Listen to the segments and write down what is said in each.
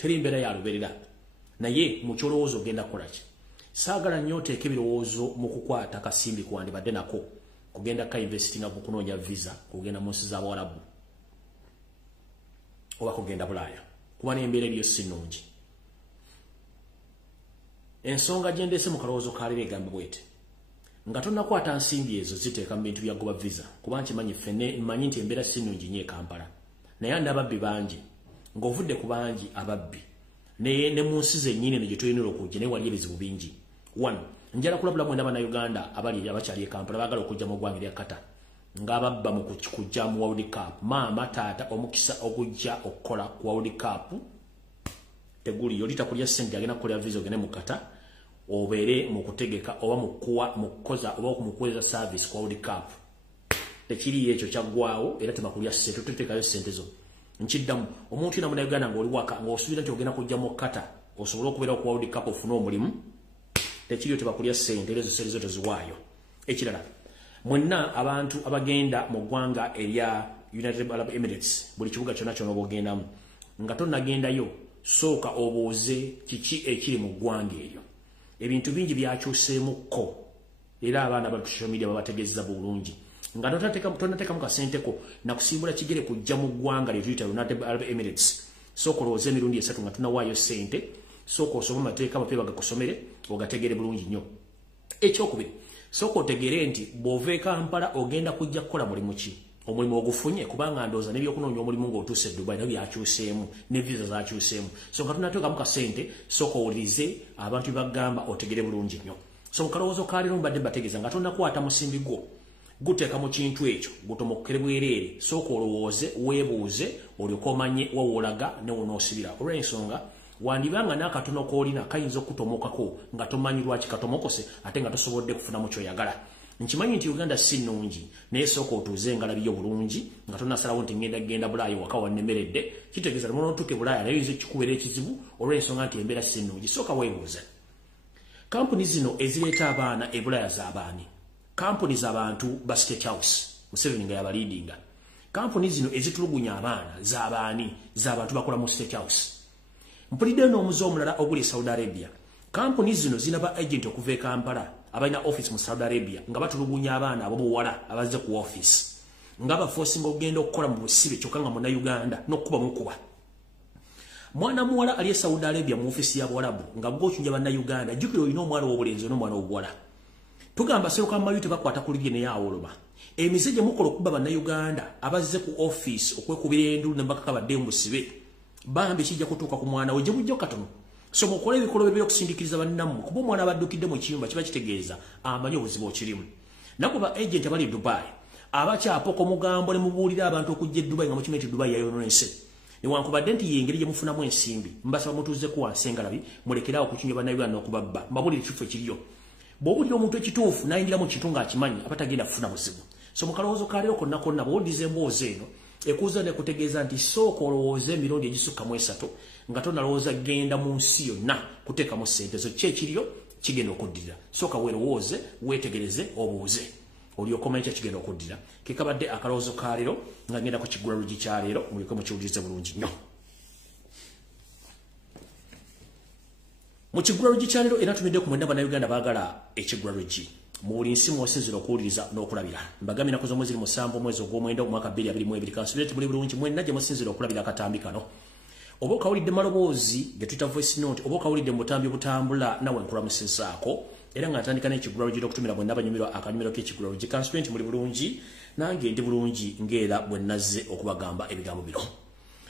teri mbeera ya lubeerera naye mu kyolowooza ogenda kukola ki saagala nnyo oteeka ebirowoozo mu kukwata kasimbi kwandibadde nako kugenda kainvestinga mu kunoonya visa kugenda mu nsi z'Abawarabu oba kugenda Bulaaya kuba n'embeera eriyo si nnungi. Ensonga gye ndeese mu kalowoozo ka leero egamba bw'eti nga tonnakwata nsimbi ezo ziteeka mu bintu bya goba visa kuba nkimanyi ffene mmanyi nti embeera si nnungi nnyo e Kampala naye andi ababbi bangi ng'ovudde ku bangi ababbi ne mu nsi zennyini ne gye toyinira okujja naye wali ebizibu bingi. Njala kulabulamu n'Abannayuganda abakyali e Kampala baagala okujja mu ggwanga erya Qatar ng'ababba mu kujja mu World Cup. Maama taata omukisa okujja okukola ku World Cup teguli yolita kulya ssente agenda kukolera visa ogende mu Qatar obeere mu kutegeka oba mu kukoza oba mu kuweza service ku World Cup. Tekiri ekyo kyaggwaawo era temakulya ssente toteekayo ssente zo. Nkiddamu omuntu yina Munnayuganda ng'oli waka ng'osuubira nti ogenda kujja mu Qatar osobole okubeera ku World Cup ofune omulimu tekiriyo tebakulya ssente ezo sente zo toziwaayo. Ekirala mwenna abantu abagenda mu ggwanga erya United Arab Emirates buli kibuga kyonna kyonna obaogendamu nga tonnagendayo sooka obuuze kiki ekiri mu ggwanga eryo. Ebintu bingi byakyuseemukko era abaana ba social media babategeeza bulungi nga tonnateekamu kasenteko nakusimbula kigere kujja mu ggwanga lye tuyita United Arab Emirates sooka olowooza emirundi esatu nga tunawaayo ssente sooka osome amateeka amapya bagakusomere ogategere bulungi nnyo. Ekyokubiri sooka otegere nti bw'ova e Kampala ogenda kujja kukola mulimu ki omulimu ogufunye kubanga ndooza n'ebyokunoonya omulimu ng'otuuse e Dubai nabyo byakyuseemu ne visa zaakyuseemu so nga tunnateekamu kasente sooka owulirize abantu bye bagamba otegere bulungi nnyo. So mu kalowoozo ka leero mbadde mbategeeza nga tonnakwata musimbi gwo guteeka mu kintu ekyo gutomokere bwereere sooka olowooze weebuuze olyoke omanye wawoolaga ne wonoosibira olw'ensonga wandibanga n'akatono k'olina kayinza okutomokako nga tomanyi lwaki katomokose ate nga tosobodde kufunamu ky'oyagala. Nkimanyi nti Uganda si nnungi naye sooka otuuze engalabiyo bulungi nga tonnasalawo nti ngenda Bulaaya waka wannemeredde kitegeeza nonotuuke Bulaaya naye oyinza ekikubeera ekizibu olw'ensonga nti embeera si nnungi. Sooka weebuuze kampuni zino ezireeta abaana e Bulaaya z'abaani? Kampuni z'abantu ba State House Museveni nga yabaliidinga. Kampuni zino ezitulugunya abaana z'abaani? Z'abantu bakola mu State House. Mpulidde n'omuze omulala oguli e Saudi Arabia. Kampuni zino zina ba agent okuva e Kampala abalina office mu Saudi Arabia nga batulugunya abaana abobuwala abazze ku office nga bafoosinga okugenda okukola mu busibe kyokka nga Munnayuganda n'okkuba mukuba. Mwana muwala ali e Saudi Arabia mu office y'Abawarabu nga gw'okyunja Bannayuganda jjukira olina omwana w'obulenzi n'omwana w'obuwala. Tugamba seruka mayu tebakwata ku libye naye awoloba. Emize gye mukola okuba Bannayuganda abazze ku office okwekubira endulu ne mbakaka badde mu busibe bambi kijja kutuuka ku mwana we gye mujja katono. So mukola ebikolwa by'okusindikiriza bannammwe kuba omwana abaddukidde mu kiyumba kiba kitegeeza amanyi obuzibu okirimu. Nakuba agent abali e Dubai abakyapoko mugambo ne mubuulira abantu okujja e Dubai nga mukimanyi nti Dubai yayonoonese newankubadde nti yengeri gye mufunamu ensimbi mbasaba mutuuzeku wansi engalabi mulekeraawo okukinywa Bannayuganda n'okubabba mbabuulire ekifo ekiriyo. Bw'obuulira omuntu ekituufu n'ayingiramu kintu ng'akimanyi aba tagenda kufuna buzibu. So mu kalowoozo ka leero konna konna bw'owuliriza emboozi eno ekuuza ne kutegeeza nti sooka olowooza emirundi egisukkamu esatu nga tonnalowooza genda mu nsi yonna kuteekamu ssente zo ki ekiriyo kigenda okuddirira. Sooka weerowooze weetegereze obuuze olyoke omanyi kya kigenda okuddira. Ke kabadde akalowoozo ka leero nga ngenda ku kiggula lugi kya leero mulyoke mukiwulirize bulungi nnyo. Mu kiggula lugi kya leero era tumidde ku mwenda Bannayuganda baagala ekiggula lugi mu buli nsi mwosinzira okuwuliriza n'okulabira. Mbagambye ennaku z'omwezi 7 omwezi ogw'omwenda omwaka 2022 kansubire tuli bulungi mwenna gye musinzira okulabira akatambi kano. Oba okawulidde maloboozi ge tuyita voice note oba okawulidde mu butambi butambula nawe nkulamusizaako era ng'atandika n'ekiggula lugi n'okutumira bwenna banyumirwa akanyumiro k'ekiggula lugi kansubire nti muli bulungi nange ndi bulungi ng'era bwe nazze okubagamba ebigambo bino.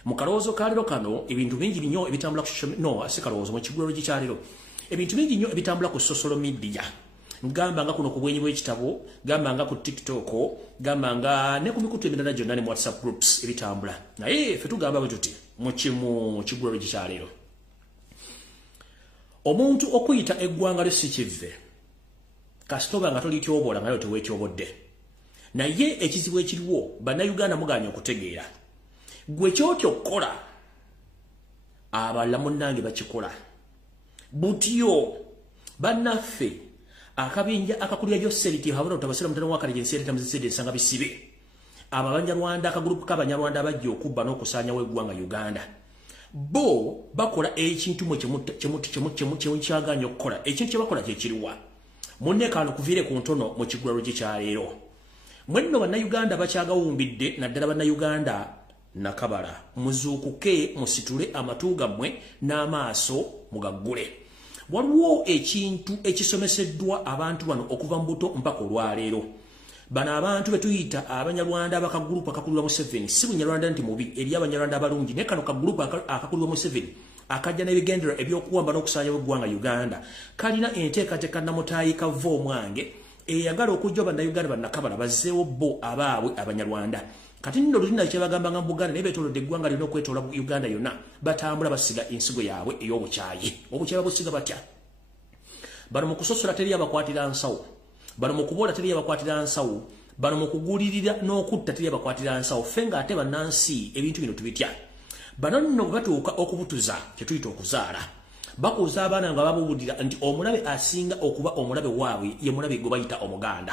Mu kalowoozo ka leero kano ebintu bingi nnyo ebitambula ku si kalowoozo mu kiggula lugi kya leero ebintu bingi nnyo ebitambula ku social media. Gamba nga kuno ku bwenyi bw'ekitabo, gamba nga ku TikTok, gamba nga ne ku mikutu emirala gyonna ne mu WhatsApp groups ebitambula. Naye ffe tugamba bwe tuti mu kiggula lugi kya leero. Omuntu okuyita eggwanga lyo si kivve. Kasitoba nga tolityoboola nga yo teweetyobodde. Naye ekizibu ekiriwo Bannayuganda muganya okutegeera. Gwe kyotyo okukola abalala munnange bakikola. Butyo bannaffe akabinja akakulira Yoseliti habura utabasira mutano wakali jensi ya mzisede nsanga bisibe. Abanyarwanda akagrupu k'Abanyarwanda abajja okubba n'okusanya w'eggwanga Uganda. bo bakola ekintu mu kyaganya okukola ekintu kyebakola kyekiriwa munnekaano kuviire ku ntono mu kigulalo kyaleero mwenno bannayuganda bakyagawumbidde naddala bannayuganda nakabala muzuukuke musitule amatu gammwe n'amaaso mugaggule waliwo ekintu ekisomeseddwa abantu bano okuva mu buto mpaka olwaleero bano abantu betuyita abanyarwanda abakagurupu akakulirwa mu 7 si bunyarwanda nti mubi eri abanyarwanda abalungi naye kano kagurupu akakulirwa mu 7 akajja n'ebigendera ebyokuwamba n'okusanya eggwanga Uganda kalina enteekateeka namutaayi kavo omwange eyagala okujja bannayuganda bannakabala bazzeewo bo abaabwe abanyarwanda kati nno lulina kyebagamba nga mu Buganda naye beetoolodde eggwanga lirina okwetoola Uganda yonna batambula basiga ensigo yaabwe ey'obukyayi obukyayi babusiga batya bano mu kusosola teri abakwatira nsawo bano mu kuboola teri abakwatira nsawo bano mu kugulirira n'okutta teri abakwatira nsawo ffe ng'ate bannansi ebintu bino tubitya bano nno bwe batuuka okubutuza kye tuyita okuzaala bakuza abaana nga babuulira nti omulabe asinga okuba omulabe waabwe ye mulabe gwe bayita omuganda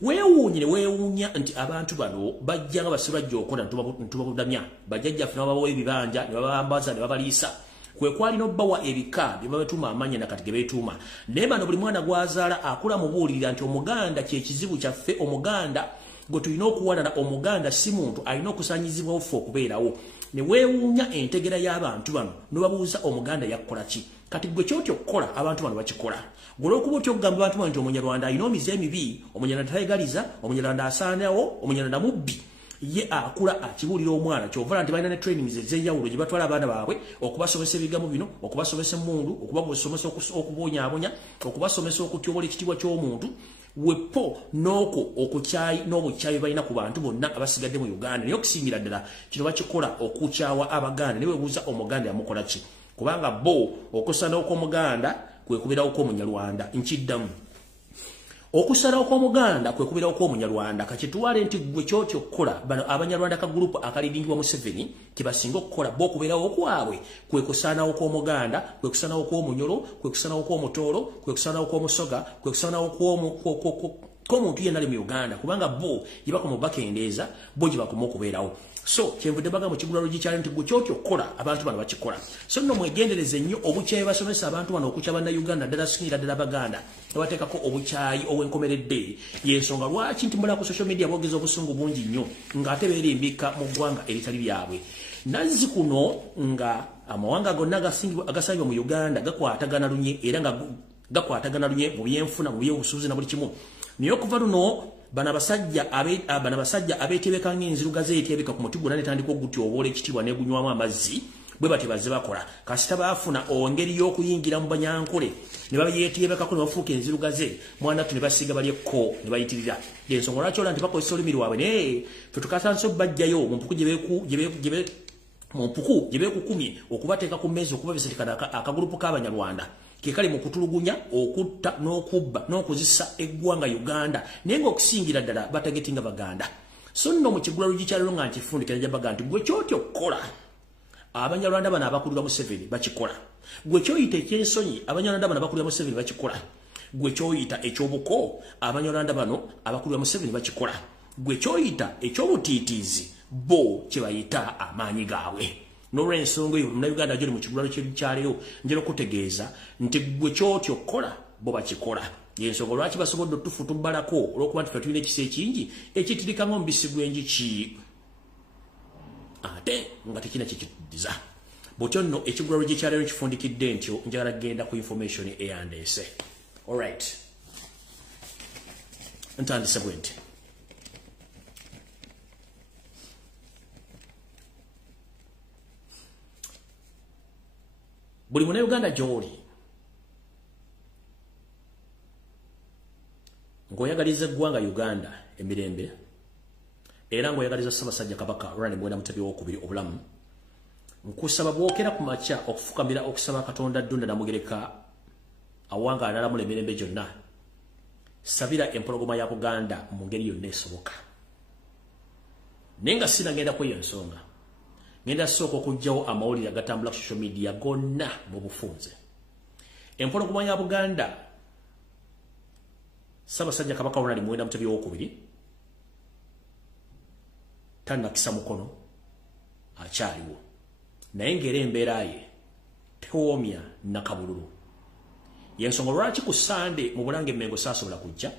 weewuunye ne weewuunya nti abantu bano bajja nga basirwa jja okola ntubabudamya bajjajjaffe ne babawa ebibanja ne babambaza ne babaliisa kwe kwalina obbawa ebika bye babetuuma amanya nakati ge beetuuma naye bano buli mwana gwazaala akula mubuulirira nti omuganda kyekizibu kyaffe omuganda gwe tulina okuwalana omuganda si muntu alina okusaanyizibwawo ffe okubeerawo ne weewuunya entegera y'abantu bano nobabuuza omuganda yakkola ki kati gwe kyotyo okukola abantu bano bakikola gwe olw'okuba otya okugamba abantu bano nti omunyarwanda alina omize emibi omunyarwanda tayegaliza omunyarwanda asaanawo omunyarwanda mubbi ye akula akibuulira omwana kyovala nti balina ne trainings ez'enjawulo gye batwala abaana baabwe okubasomesa ebigambo bino okubasomesa emmundu okubasomesa okubonyaabonya okubasomesa okutyobola ekitiibwa ky'omuntu wepo n'oko okukyayi n'obukyayi balina ku bantu bonna abasigadde mu Uganda naye okusingira ddala kino bakikola okukyawa abaganda naye webuuza omuganda yamukola ki kubanga bo okusanawo kw'omuganda kwe kubeerawo kw'omunyarwanda nkiddamu okusalawo kw'omuganda kwe kubeerawo kw'omunyarwanda kakituwale nti gwe kyotyo okukola bano abanyarwanda kagurupu akalidingibwa mu 7 kibasinga okukola bo okubeerawo kwabwe kwe kusanawo kw'omuganda kwe kusanawo kw'omunyolo kwe kusanawo kw'omutoolo kwe kusanawo kw'omusoga kwe kusanawo kw'omuntu yenna ali mu Uganda kubanga bo gye bakoma bakendeeza bo gye bakoma okubeerawo so kyenvudde baga mu kigulalo gikyali nti gwe kyotyo okukola abantu bano bakikola so nno mwegendereze nnyo obukyayi basomesa abantu bano okukya bannayuganda ddala singira ddala baganda bateekako obukyayi obwenkomeredde yensonga lwaki nti mulaba ku social media boogeza obusungu bungi nnyo ng'ate beerimbika mu ggwanga eritali lyabwe nazzi kuno nga amawanga gonna agasangibwa mu Uganda gakwatagana lunye era nga gakwatagana lunye mu byenfuna mu byobusuubuzi na buli kimu naye okuva luno bana basajja abeetebeka ng'enzirugaze eteebeka ku muti gwonna netandika ogutyobola ekitiibwa negunywamu amazzi bwe bati bazze bakola kasita baafuna engeri y'okuyingira mu banyankole ne bayeeteebekako ne bafuuka enzirugaze mwanattu ne basiga balyekko ne bayitirira ensonga lwaki olaba nti bakozesa olulimi lwabwe naye fe tukasanse okubajjayo mu mpuku gye beekukumye okubateeka ku mmeezi okubabisetikana akagurupu k'abanyarwanda ke kali mu kutulugunya okutta n'okubba n'okuzisa eggwanga Uganda naye ng'okusingira ddala batagetinga baganda so nno mu kigulalo gikyaliro nga nkifundikira gya baga nti gwe kyotyo okukola abanyarwanda bano abakulirwa mu 7 bakikola gwe kyoyita ekyensonyi abanyarwanda bano abakulirwa mu 7 bakikola gwe kyoyita ekyobuko abanyarwanda bano abakulirwa mu 7 bakikola gwe kyoyita ekyobutiitiizi bo kye bayita amaanyi gaabwe n'olw'ensonga eyo munnayuganda gyoli mu kigulalo kyaleero njera okutegeeza nti gwe kyotyo okukola bo bakikola yensonga lwaki basobodde otufutumbalako olw'okuba nti fe tulina ekisa ekingi ekitirika ng'omubisi gw'enjuki ate nga tekina kyekituddiza bwotyo nno ekigulalo gyekyaleero kifundikidde ntyo njagala genda ku information eyandeese alright ntandise bwe nti buli munnayuganda gy'oli ng'oyagaliza eggwanga Uganda emirembe era ng'oyagaliza Ssaabasajja Kabaka Ronald Muwenda Mutebi II obulamu nkusaba bwokera ku makya okufukamira okusaba Katonda Ddunda Namugereka awanga alalamula emirembe gyonna sabira empologoma ya Buganda mu ngeri yonna esoboka naye nga sinagenda kweyo ensonga ngenda sooka okugyawo amawulire agatambula ku social media gonna mu bufunze empologoma ya Buganda Ssaabasajja Kabaka Ronald Muwenda Mutebi II tannakisa mukono akyaliwo naye ng'era embeera ye tewoomya nakabululu. Yensonga lwaki ku Sande mu Bulange Mmengo saasobola kujja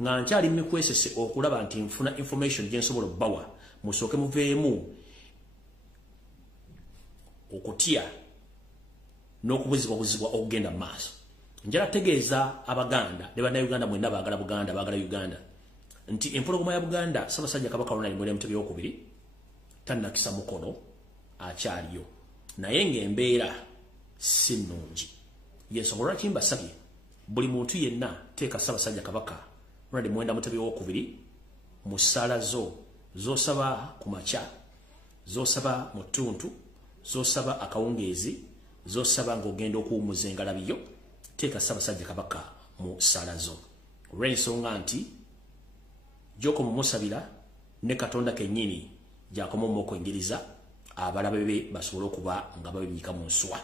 nga nkyali mikwesese okulaba nti nfuna information gye nsobola obbawa musooke muveemu okutya n'okubuzibwabuzibwa okugenda mu maaso. Njala tegeeza Abaganda ne Bannayuganda mwenna baagala Buganda, baagala Uganda nti empologoma ya Buganda Ssaabasajja Kabaka Ronald Muwere Mutebi II tannakisa mukono akyaliyo, naye ng'embeera si nnungi. Yensonga lwaki mbasabye buli muntu yenna teeka Ssaabasajja Kabaka Ronald Mutebi II mu ssaala z'osaba ku makya, z'osaba mu ttuntu, z'osaba akawungeezi, z'osaba ng'ogenda okuwummuza engalabiyo, teeka Ssaabasajja Kabaka mu ssaala zo. Olw'ensonga nti gy'oko mumusabira ne Katonda kennyini gy'akoma okwengeriza abalabe be basobole okuba nga babibiika mu nswa.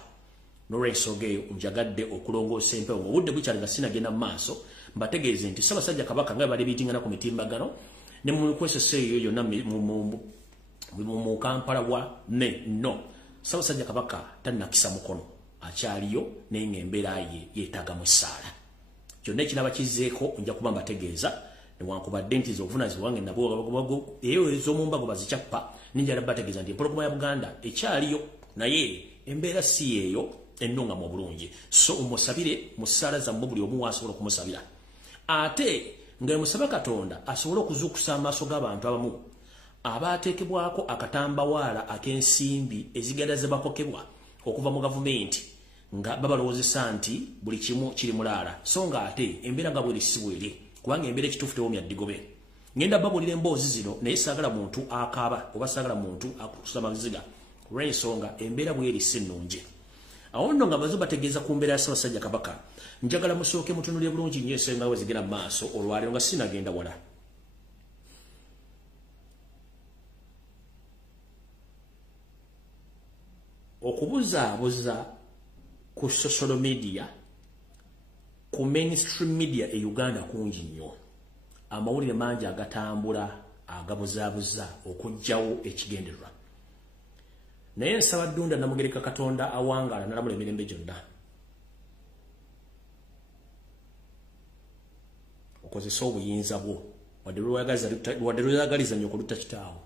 N'olw'ensonga eyo njagadde okulongoosa empewo ng'obudde bukyali nga sinagenda mu maaso mbategeeze nti Ssaabasajja Kabaka nga bali biitingana ku mitimbagano ne mu kwesesa eyo yonna mu Kampala wa no Ssaabasajja Kabaka tannakisa mukono akyaliyo naye ng'embeera ye yeetaaga mu ssaala. Kyonna ekiraba kizzeeko nja kuba mbategeeza newankubadde nti z'obuvunaanyizibwa wange nabwo eyo ez'omumbago bazikyappa ninjala bategeeza nti empologoma ya Buganda ekyaliyo naye embeera si yeeyo ennungamu obulungi. So omusabire mu ssaala zammwe buli omu waasobola okumusabira. Ate nga musaba Katonda asobole okuzuukusa amaaso g'abantu abamu abaateekebwako akatambawaala ak'ensimbi ezigenda ze bakokebwa okuva mu gavumenti nga babalowoozesa nti buli kimu kiri mulaala. So nga ate embeera nga bweri si bweri kubanga embeera ekituufu tewoomya ddigobe. Ngenda babuulira emboozi zino naye saagala muntu akaaba oba saagala muntu akutusa Amaziga olw'ensonga embeera bweri si nnungi. Awo nno nga maze bategeeza ku mbeera ya Ssaabasajja Kabaka njagala musooke mutunulire bulungi nnyo ensenga we zigenda mu maaso olwaleero nga sinagenda wala. Okubuzaabuza ku social media, ku mainstream media e Uganda kungi nnyo. Amawulire mangi agatambula agabuzaabuza okuggyawo ekigendererwa. Naye nsaba Ddunda Namugereka Katonda awangaala n'alamula emirembe gyonna. Okozesa obuyinza bwo wadde lweyagaliza nnyo okulutta kitaawo.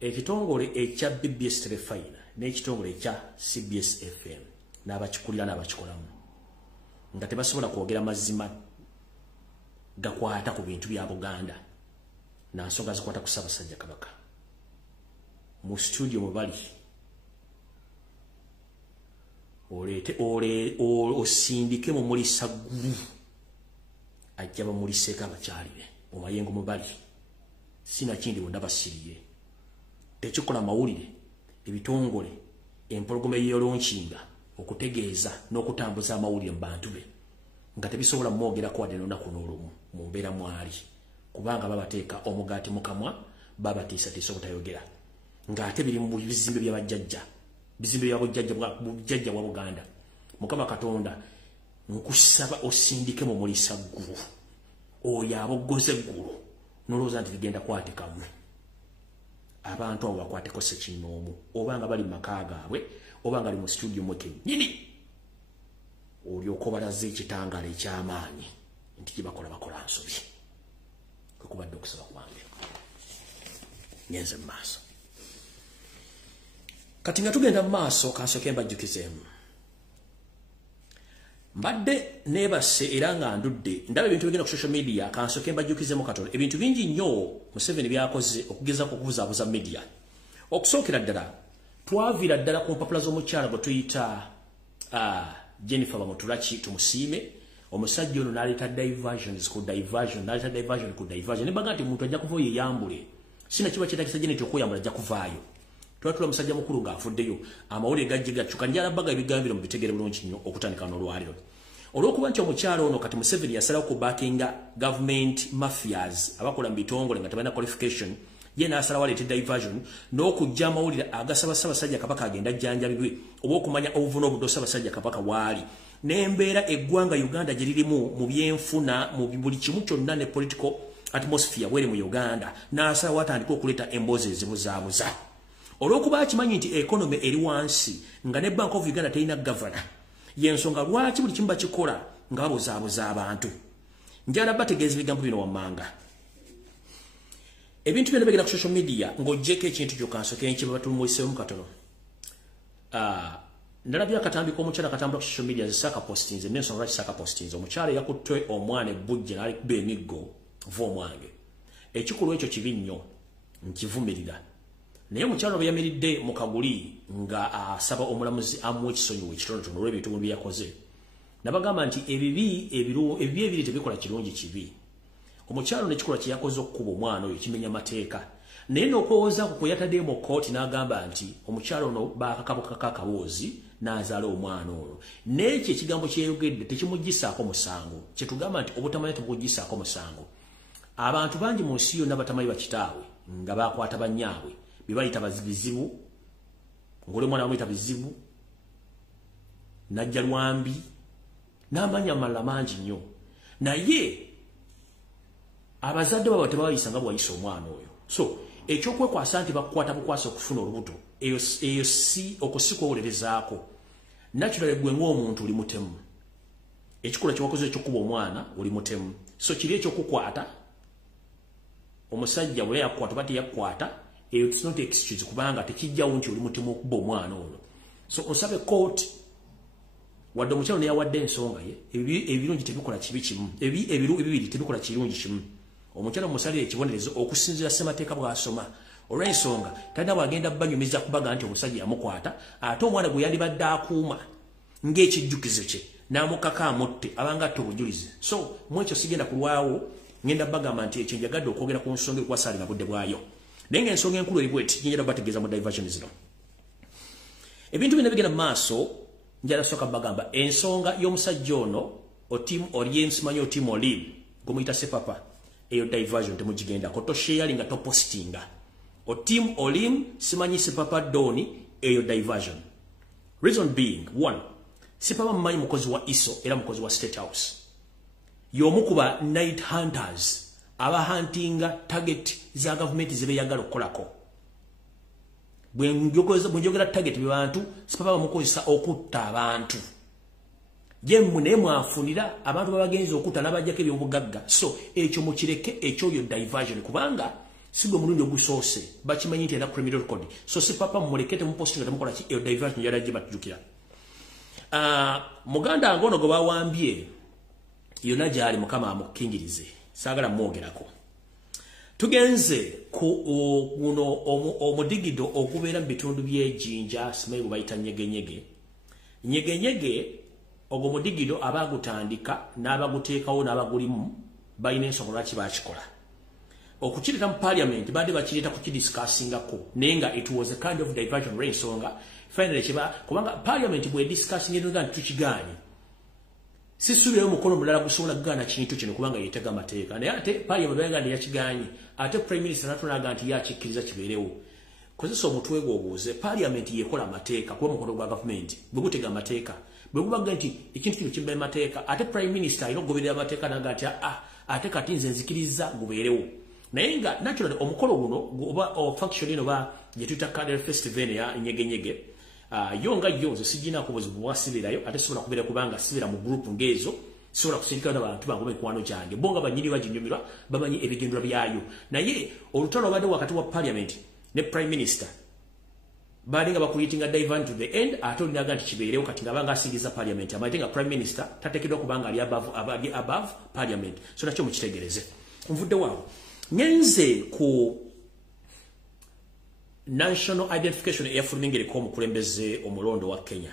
Ekitongole ekya BBS Telefayina n'ekitongole ekya CBS FM n'abakikulira n'abakikolamu nga tebasobola kwogera mazima gakwata ku bintu bya Buganda na nsonga zikwata ku Ssaabasajja Kabaka. Mu studio mwe bali osindike mu mulisa ggulu ajja bamuliseeko abakyalire mu mayengo mwe bali sinakindi bonna basiriye. Tekikola mawulire ebitongole empologoma ey'olonkinga okutegeeza n'okutambuza amawulire mu bantu be nga tebisobola mwogerako wadde n'olunaku n'olumu mu mbeera mwali kubanga babateeka omugaati mu kamwa babatiisatiisa obutayogera ng'ate biri mu bizimbe by'abajjajja, bizimbe bya bujjajja bwa Buganda. Mukama Katonda nkusaba osindike mu mulisa ggulu oyo aboggoze eggulu n'olowooza nti ligenda kwatekamu abantu abo bakwateko ssekinnoomu oba nga bali mu maka gaabwe oba nga ali mu studio mwe kennyini olyoka obalaze ekitangaala eky'amaanyi nti kibakola bakola nsobi. Kwe kubadde okusaba kwange ngenze mu maaso. Kati nga tugenda mu maaso kansooke mbajjukizeemu. Mbadde neebase era nga ndudde ndaba ebintu bigenda ku social media kansooke mbajjukizeemu katono. Ebintu bingi nnyo Museveni byakoze okugezaako okubuzaabuza media. Okusookera ddala twaviira ddala ku mpapula z'omukyala gwe tuyita Jennifer Bamutulaki tumusiime. Omusajja ono n'aleeta diversions ku diversion ne baga nti omuntu ajja kuvaayo yeyambule. Sina kiba kyetagisa Jeneti okweyambula ajja kuvaayo. Twatula musajja mukulu ng'afuddeyo amawulire gajje gakyuka njala baga ebigambiro mu bitegere bulungi nnyo okutandika n'olwaliro. Olw'okuba nti omukyalo ono kati Museveni yasalawo kubackinga government mafias abakola mu bitongole nga tebalina qualification ye n'asalawo aleete diversion n'okujja amawulire agasaba Ssaabasajja Kabaka agenda ajjanjabibwe oba okumanya obuvuna obudde Ssaabasajja Kabaka waali n'embeera eggwanga Uganda gye lirimu mu byenfuna mu buli kimu kyonna ne political atmosphere bweri mu Uganda n'asalawo atandika okuleeta emboozi ezibuzaabuza. olwokuba akimanyi nti economy eri wansi nga ne Bank of Uganda terina governor yensonga lwaki buli kimu bakikola nga babuzaabuza abantu njala bategeeza ebigambo bino wammanga ebintu byonna bigenda ku social media ng'oggyeko ekintu kyokkansoke enkiba batulumuyiseemu katono ndalabye akatambi k'omukyala katambula ku social media zisaka postinze n'ensonga lwaki saka postinze omukyala yakutte omwana ebbujja n'alikuba emiggo va omwange ekikolwa ekyo kibi nnyo nkivumirira naye omukyala bwe yamiridde mu kaguli nga asaba omulamuzi amuwa ekisonyiwo ekitonotono olw'ebintu bye yakoze nabagamba nti ebibi ebiri tebikola kirungi kibi omukyalo nekikola kye yakoze okukuba omwana oyo kimenya mateeka naye n'okuwooza ku kwe yataddeyo mu kkooti n'agamba nti omukyalo ono bakakabukako akaboozi n'azaala omwana ono n'ekyo ekigambo kyeyogedde tekimuggisaako musango kyetugamba nti obutamanya tebukuggisaako musango abantu bangi mu nsi yonna batamanyi bakitaabwe nga bakwata bannyaabwe bye bayita bizibu ng'oli omwana bamuyita bizibu najja lwambi n'amanya amalala mangi nnyo naye abazadde baba tebabayisa nga bwayisa omwana oyo so ekyokwekwasa nti bakukwata bukwasa okufuna olubuto eyo si okusikwowolerezaako naturally gwe ng'omuntu oli mutemu ekikola kyewakoze ekyokuba omwana oli mutemu so kiri ekyokukwata omusajja bwe yakukwata oba teyakukwata eyo it's not excuse kubanga tekijjawo nti oli mutemu okuba omwana ono so osabe court wadde omukyalo neyawadde ensonga ye ebirungi tebikola kibi kimu ebibiri tebikola kirungi kimu omukyalo musalire ekibonerezo okusinziira ssemateeka bw'asoma olw'ensonga talina bwagenda banyumiza kubaga nti omusajja yamukwata ate omwana gwe yandibadde akuuma ng'ekijjukizo kye n'amukaka amutte abanga atta obujulizi so mu ekyo sigenda kulwawo ngenda bagamba nti ekyo njagadde okwogera ku nsonga ekwasaalira budde bwayo naye ng'ensonga enkulu eri bweti nyinjala bategeeza mu diversion zino ebintu bino bigenda mu maaso njala soka bagamba ensonga y'omusajja ono otimu olien simanyi otimu olim gomuyita sepapa eyo diversion temugigendako tosharinga topostinga otimu olim simanyi sepapa doni eyo diversion reason being one sepapa mmanyi mukozi wa iso era mukozi wa state house y'omukuba night hunters aba huntinga target za government zebeyagala okukolako bwenjogera target bantu sepapa bamukozesa okutta abantu jemmu naye mwafunira abantu babagenzi okutta n'abajjako ebyobugagga so ekyo mukireke ekyo yo diversion kubanga sigwe mulundi ogusoose bakimanyi nti era criminal code so sepapa mumulekete mupostinga temukola ki eyo diversion yalajje batujukira muganda ngono gwe bawambye yonna gyali mukama amukingirize saagala mwogerako tugenze ku guno omudigido okubeera mu bitundu by'ejjinja simanyi bwe bayita nyegenyege ogwo mudigido abagutandika n'abaguteekawo n'abagulimu balina ensonga lwaki bakikola okukireeta mu parliament badde bakireeta kukidiscussingako naye nga it was a kind of diversion olw'ensonga finally kubanga parliament bwe discussing nga nti tukigaanye sisuubirayo mukono mulala gusobola kugaana kintu kino kubanga yeetega amateeka naye ate parliament bayaga nti yakigaanye ate prime minister natulaga nti yakikkiriza kibeerewo kozesa omutwe gwe obuuze parliament yeekola amateeka kuba mukono gwa gavumenti bwe gutega amateeka bwe gubaga nti ekintu kino kimba amateeka ate prime minister alina okugoberera amateeka naga nti ate kati nze nzikiriza gubeerewo naye nga naturally omukolo guno oba function ino ba gye tuyita Cadre Festival ya nyegenyege yonga yonzo sijina kubuzibu bwasibirayo ate sobola kubeera kubanga sibira mu group ngezo sobola kusindika n'abantu bangu bekwano kyange bonga banyiri bajinyumirwa bamanyi ebigendwa byayo naye olutalo badde wakati wa parliament ne prime minister balinga bakuyitinga dive to the end ate olinaga nti kibeerewo kati ngabanga asingiza parliament amaitenga prime minister tateekeddwa kubanga ali above parliament so nakyo mukitegereze nvudde waawo ngenze ku national identification eyafulumingereko omukulembeze omulondo wa Kenya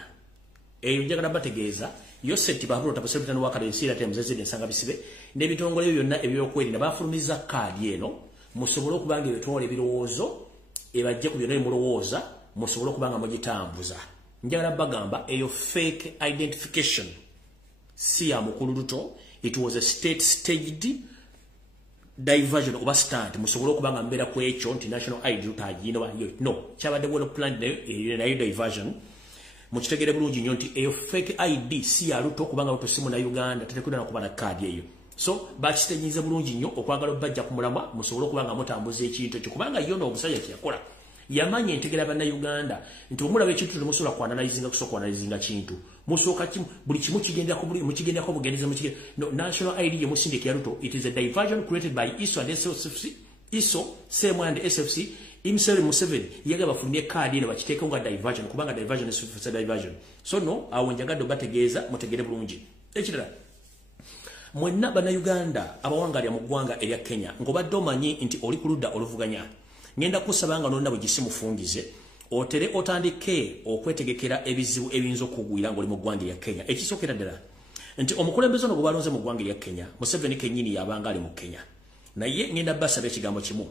eyo njagala bategeeza yo senti babulo taposebitano wakalensiira te muzezide ensanga bisibe n'ebitongole byonna ebyokwerinda bafulumiza kaadi eno musobole okubanga ebitwala ebirowoozo ebajje ku byonna emulowooza musobole okubanga mugitambuza njagala bagamba eyo fake identification si ya mukulu luto it was a state staged diversion oba stunt musobole okubanga mbera ku ekyo nti national ID lutagino no kyabadde well planned nayo diversion mukitegere bulungi nnyo nti eyo fake ID si ya luto kubanga luto simu na Uganda tetekudana kuba na kadi eyo so bakitenyiza bulungi nnyo okwagala bajja ku mulamwa musobole okubanga mutambuza ekintu ekyo kubanga yo no obusajja kyakola yamanya entegera bana Uganda nti omulaba ekintu temusobola kwanalizinga kusoka kwanalizinga kintu musoka kimu buli kimu kigenda ko buli mukigenda ko bugendeza mukigenda no national ID ye musindike ya Ruto it is a diversion created by ISO and same and SFC himself Museveni yaga bafumye kadi ne bakiteeka nga diversion kubanga diversion is for diversion so no awonjagado bategeeza mutegere bulungi ekirala mwenna bana Uganda abawangalya mu ggwanga erya Kenya ngobadde omanyi nti oli kuludda oluvuganya ngenda kusabanga nonna bugisimu fungize otere otandike okwetegekera ebizibu ebinzo kugwira ngoli mu ggwanga erya Kenya ekisokera ddala nti omukulembeze ono gwe balonze mu ggwanga erya Kenya Museveni kenyini yabanga ali mu Kenya naye ngenda basaba ekigambo kimu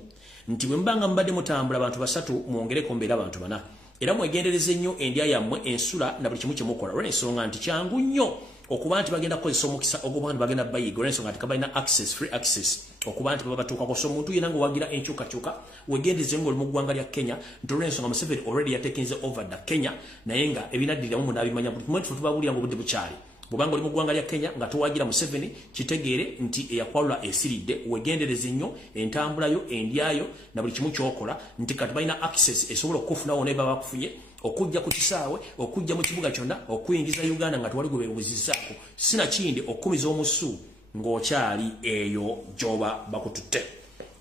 nti bwe mbanga mbadde mutambula abantu basatu mwongereko mbeera abantu bana era mwegendereze nnyo endya yammwe ensula na buli kimu kyemukola olw'ensonga nti kyangu nnyo okuba nti bagenda kukozesa omukisa ogw'abantu bagenda bayiga olw'ensonga nti kabalina access free access okuba nti baba batuukako so omuntu yenna ng'owagira enkyukakyuka wegendereze ng'oli mu ggwanga lya Kenya nti olw'ensonga Museveni already yatekinze over the Kenya naye nga ebinaddiramu munaabimanya buli kimu tubabulira ng'obudde bukyali bubanga oli mu ggwanga lya Kenya nga towagira Museveni kitegeere nti eyakwalula esiridde wegendereze nnyo entambulayo endyayo na buli kimu kyokola nti kati balina access esobola okukufunawo ne baba bakufunye okujja ku kisaawe okujja mu kibuga kyonna okuyingiza Uganda nga twali gwe bebuzizaako sina kindi okumiza omusu ng'okyali eyo gyoba bakututte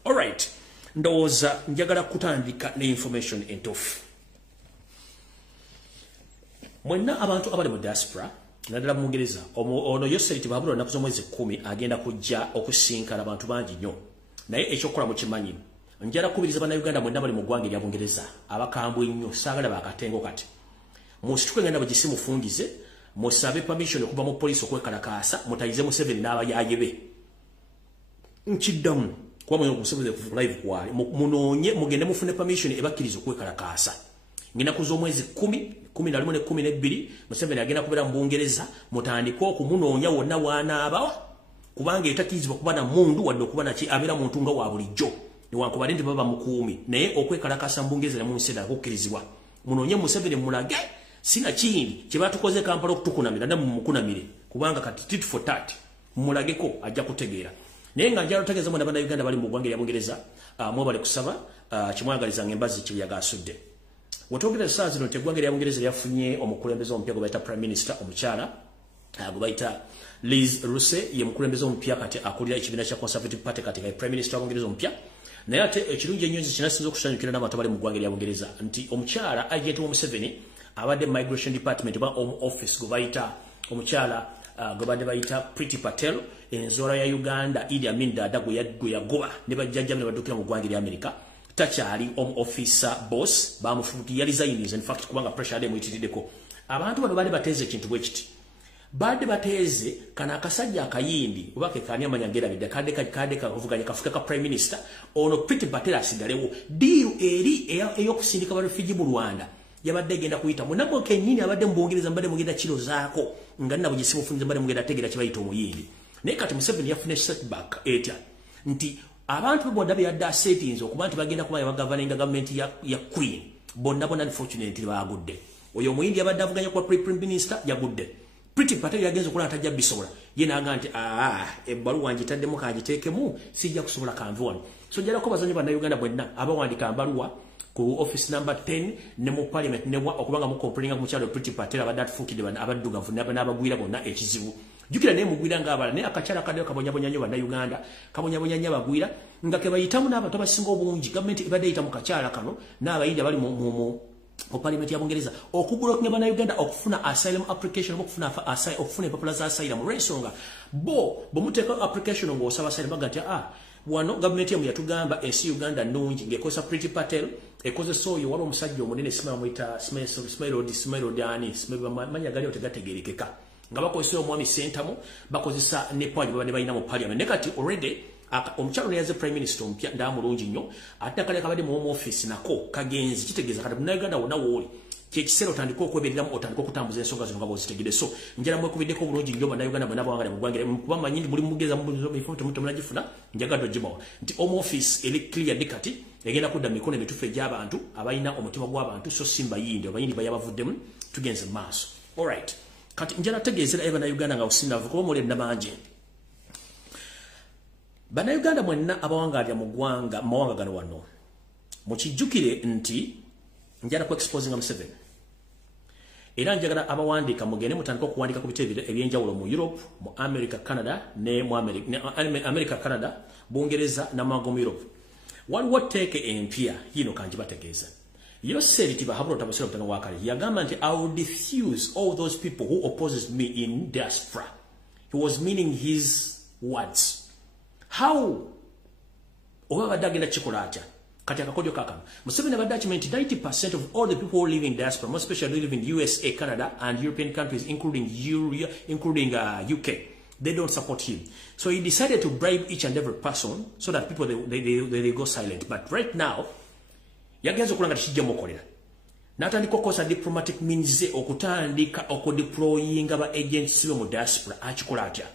alright ndowooza njagala kutandika ne information entuufu mwenna abantu abali mu diaspora naddala mu Bungereza ono Yoseriti Bahabula nakuza omwezi 10 agenda kujja okusinkana abantu bangi nnyo naye ekyokukola mu kimanyi njala kubiriza bana Uganda mwenna bali mu ggwanga erya Bungereza abakambwe nnyo saagala bakatengo kati musituke ngenda bugisimu fungize musabe permission okuva mu police okwekalakaasa mutayize Museveni n'abayaaye be nkiddamu kuba mwenye okusebeza ku live kwali munoonye mugende mufune permission ebakkiriza okwekalakaasa ngina kuzo omwezi 10 11 ne 12 Museveni agenda kubeera mu Bungereza mutandika okumunoonya wonna w'anaabawa kubanga etakirizibwa kuba na mundu wadde okuba na abeera muntu nga wa bulijjo newankubadde nti baba mukuumi naye okwekalakasa mu Bungereza mu nsi endala kukkirizibwa munoonye Museveni mulage sina kindi kye batukoze Kampala okutukunamira na mumukunamire kubanga kati tit for tat mulageko ajja kutegeera naye nga njala otegeeza mwana bana Uganda bali mu ggwanga erya Bungereza mwebale kusaba kimwagalizanga embazi kyeyagasudde wotogera saa zino teggwanga erya Bungereza lyafunye omukulembeze omupya gwe bayita Prime Minister omukyala gwe bayita Liz Truss ye mukulembeze omupya kati akulira ekibiina kya Conservative Party kati nga Prime Minister wa Bungereza omupya naye ate ekirungi ennyo kinasinza okusanyukira n'abantu abali mu ggwanga erya Bungereza nti omukyala agent wa Museveni abadde Migration Department ba Home Office gwe bayita omukyala gwe badde bayita Pretty Patel enzola ya Uganda Idi Amin Dada gwe yagoba ne bajjajja ne baddukira mu ggwanga erya America takyali Home Officer boss bamufuuti yali zayiniza in fact kubanga pressure ade muyitiriddeko abantu bano badde bateeze ekintu bwe kiti badde bateeze kana akasajja akayindi obake kani amanya ngerabidde kadde kavuganya kafuka ka Prime Minister ono Pretty Patel asigalewo diru eri eyokusindika ba refugee mu Rwanda yabadde genda kuyita munabo kenyini abadde mu Bungereza mbadde mugenda kiro zaako nga nabo gisimu funze mbadde mugenda tegera kibayita omuyindi naye kati Museveni yafune setback etya nti abantu bonna byadda settings okuba nti bagenda kuba yabagavalinga government ya Queen bonna unfortunately baagudde oyo omuyindi abadde avuganya kwa Prime Minister yagudde Pretty Patel yagenze okulaba tajja bisobola ye n'agamba nti ebbaluwa ngitaddemu kagiteekemu sijja kusobola kanvuwano so njala ko bazanyi bana Uganda bwenna abawandika ambaluwa ku office number 10 ne mu parliament ne okubanga mu complaining ku mukyalo Pretty Patel abadde atufukidde bana abaddugavu n'abagwira bonna ekizibu jukira ne mugwira ng'abala ne akakyala kadde kabonyabonya nnyo bana Uganda kabonyabonya nnyo abagwira nga ke bayitamu n'abantu abasinga obungi government ebadde eyita mu kakyala kano n'abayindi abali mu parliament ya Bungereza okugula bana Uganda okufuna asylum application okufuna empapula za asylum olw'ensonga bo muteeka application ng'osaba asylum bagati wano government yamu yatugamba ensi Uganda nnungi ng'ekozesa Pretty Patel ekozesa oyo waliwo omusajja omunene simamuyita manya gali otegategerekeka nga bakozesa omwami Sentamu bakozesa ne pwali babadde balina mu parliament ne kati already omukyalo ne yaze Prime Minister omupya ndamulungi nnyo ate akale kabadde mu home office nako kagenzi kitegeeza kati muna Uganda wonna wooli kyekiseera otandika okwebereramu otandika okutambuza ensonga zino nga bw'ozitegedde so njala mwekubiddeko obulungi nnyo bana Uganda bonna bawangala mu ggwanga kuba manyi buli mugeza temunagifuna njagala ogibawa nti home office eri clear dde kati egenda kudda mu mikono emituufu egy'abantu abalina omutima gw'abantu so simba yindi abayindi bayabavuddemu tugenze mu maaso alright kati njala tegeezera bana Uganda nga osindavu kuba muli ennamangi bana Uganda mwenna abawangalya mu mawanga gano wano mukijjukire nti njala ku exposing Museveni era njagala abawandika mugende mutandika okuwandika ku bitebe ebyenjawulo mu Europe mu America Canada ne mu America Canada Bungereza na mu Europe waliwo teke empya yino kanjibategeeza yoseri tibahabula tabasira mutano wakale yagamba nti I will diffuse all those people who opposes me in diaspora. He was meaning his words. How oba dagenda chikolacha kati akakodyo kakano Museveni abadde meant 90% of all the people who live in diaspora, most especially live in USA, Canada and European countries including UK, they don't support him. So he decided to bribe each and every person so that people they go silent. But right now yagenza okulanga kijja mukolera natandika okukosa diplomatic means okutandika okudeployinga ba agents be mu diaspora akikola atya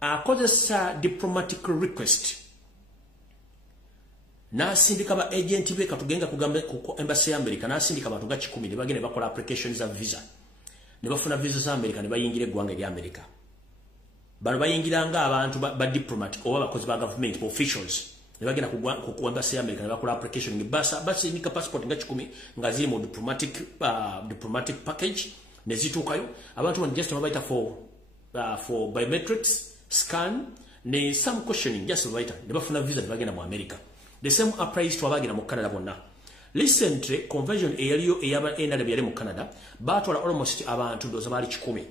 akozesa diplomatic request nasindika ba agent be katugenga kugamba ku embassy ya America nasindika abantu ga 10 ne bagene bakola applications za visa ne bafuna visa za America ne bayingira eggwanga lya America bano bayingiranga abantu ba diplomatic oba bakozi ba government officials ne bagenda ku embassy ya America ne bakola application ngi basi nika passport nga 10 nga ziri mu diplomatic package ne zitukayo abantu bano just babaita for biometrics scan ne some questioning just babaita ne bafuna visa ne bagenda mu America. The same applies to abagina mu Canada bonna. Recently conversion eyaliyo eyaba NRB yali mu Canada batwala almost abantu doza bali 10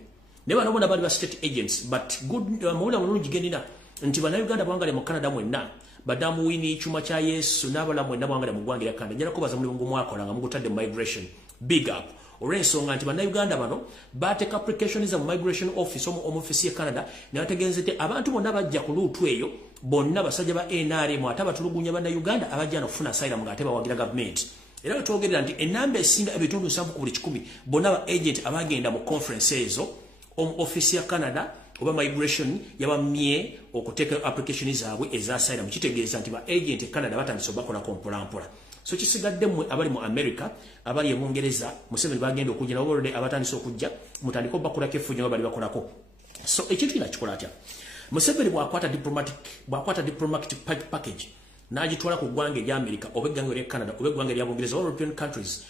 ne bano bona bali ba state agents but good mawula mulungi gendina nti bana Uganda bwangale mu Canada mwenna badamu wini chuma cha Yesu nabala mwenna bwangale mu gwangira Canada njala ko baza mulungu mwakola nga mugutadde migration big up Orenso nganti bana Uganda bano bateka applications za migration office omu office ya Canada ne bategenzete abantu bonna bajja ku lutu eyo bonna basajja ba NRM atabatulugunya bana Uganda abajja nokufuna asylum ngate bawagira government era twogerera nti enamba esinga ebitundu 7 bonna ba agent abagenda mu conference ezo omu office ya Canada oba migration yabamye okuteka applications zaabwe eza asylum kitegeeza nti ba agent Canada batandise bakola kompolampola. So kisigadde mu abali mu America abali mu Bungereza Museveni bagenda okujja nabo already abatandise okujja mutandiko bakola kefunyo bali bakolako. So ekintu kinakikola atya Museveni bwakwata diplomatic package n'agitwala ku ggwanga erya America oba eggwanga erya Canada oba eggwanga erya Bungereza European countries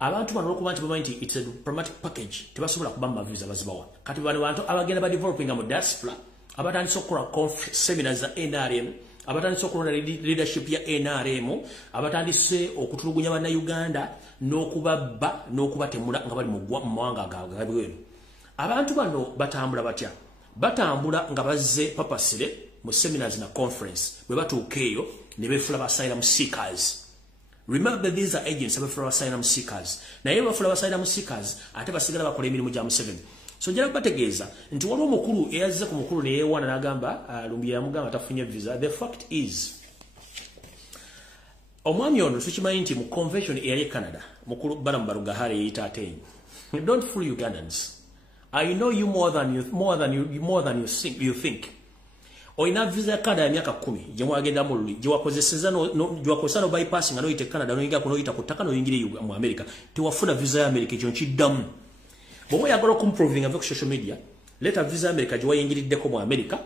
abantu bano okuba nti bamanyi nti it's a diplomatic package tebasobola kuba mu visa bazibawa kati bano bantu abagenda ba developing mu diaspora abatandise okukola seminars za NRM abatandise okulonda leadership ya NRM abatandise okutulugunya bana Uganda n'okubabba n'okubatemula nga bali mu mawanga agabweru. Abantu bano batambula batya batambula nga bazze papasire mu seminars na conference bwe batuukeeyo ne befula ba asylum seekers. Remember these are agents befula ba asylum seekers naye bafula ba asylum seekers ate basigala bakola emirimu gya Museveni. So njala kubategeeza nti waliwo omukulu eyazze ku mukulu ne yeewaana n'agamba Lumbuye yamugamba tafunye visa. The fact is omwami ono tukimanyi nti mu convention eyali Canada mukulu Balamu Barugahare yeyita atenyi. Don't fool Ugandans. I know you more than you think. Oyina visa ya Canada ya miaka 10 gye mwagenda mu luli gye wakozeseza gye no bypassing no yite Canada no yinga kuno yita kutaka no yingire mu America tewafuna visa ya America ekyo nkiddamu. Bobo yagala okumproving avec social media leta visa America gye wayingiriddeko mu America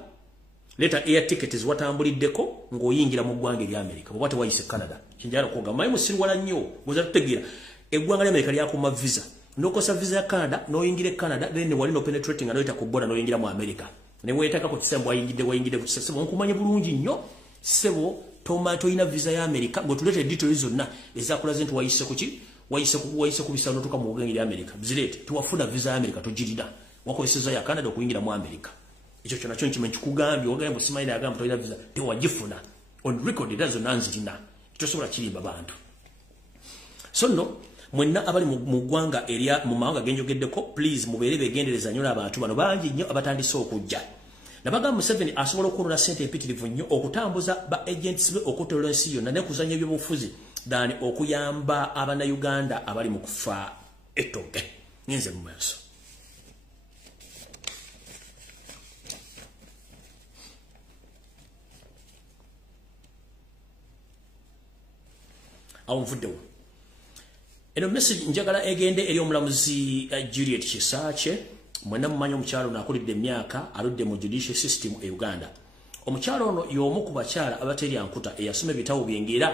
leta air tickets watambuliddeko ng'oyingira mu ggwanga erya America bwate wayise Canada kinjala kuga mayi musiri wala nnyo goza tutegira eggwanga lya America lyakuma visa nokosa visa ya Canada no yingire Canada then wali no penetrating no yita ku border no yingira mu America ne wetaka ku kisembo wayingidde ku kisembo nkumanye bulungi nnyo sebo tomato ina visa ya America ngotulete details zonna ezakulaze nti wayise kuki wayise kubisa notuka mu ggwanga erya America bizilete tuwafuna visa ya America tujirida wakozeseza ya Canada okuyingira mu America ekyo kyona kyo nkimanyi kikugambye ogamba simaina yagamba toyina visa tewagifuna on record erazo nanzitina kitosobola kirimba bantu. So no mwenna abali mu ggwanga erya mu mawanga genjogeddeko please mubeere begendereza nnyo abantu bano bangi nnyo abatandise okujja nabagamba Museveni asobola okukola sente empitirivu nnyo okutambuza ba agents be okutola ensi yonna ne kuzanya ebyobufuzi dani okuyamba abana Uganda abali mu kufa etoge nyenze mu maaso. Awumvuddewo eno message njagala egende eri omulamuzi Juliet Kisaache mwenna mumanyi omukyalo nakulidde emyaka aludde mu judicial system e Uganda. Omukyalo ono y'omu ku bakyala abateri ankuta eyasoma ebitabo byengera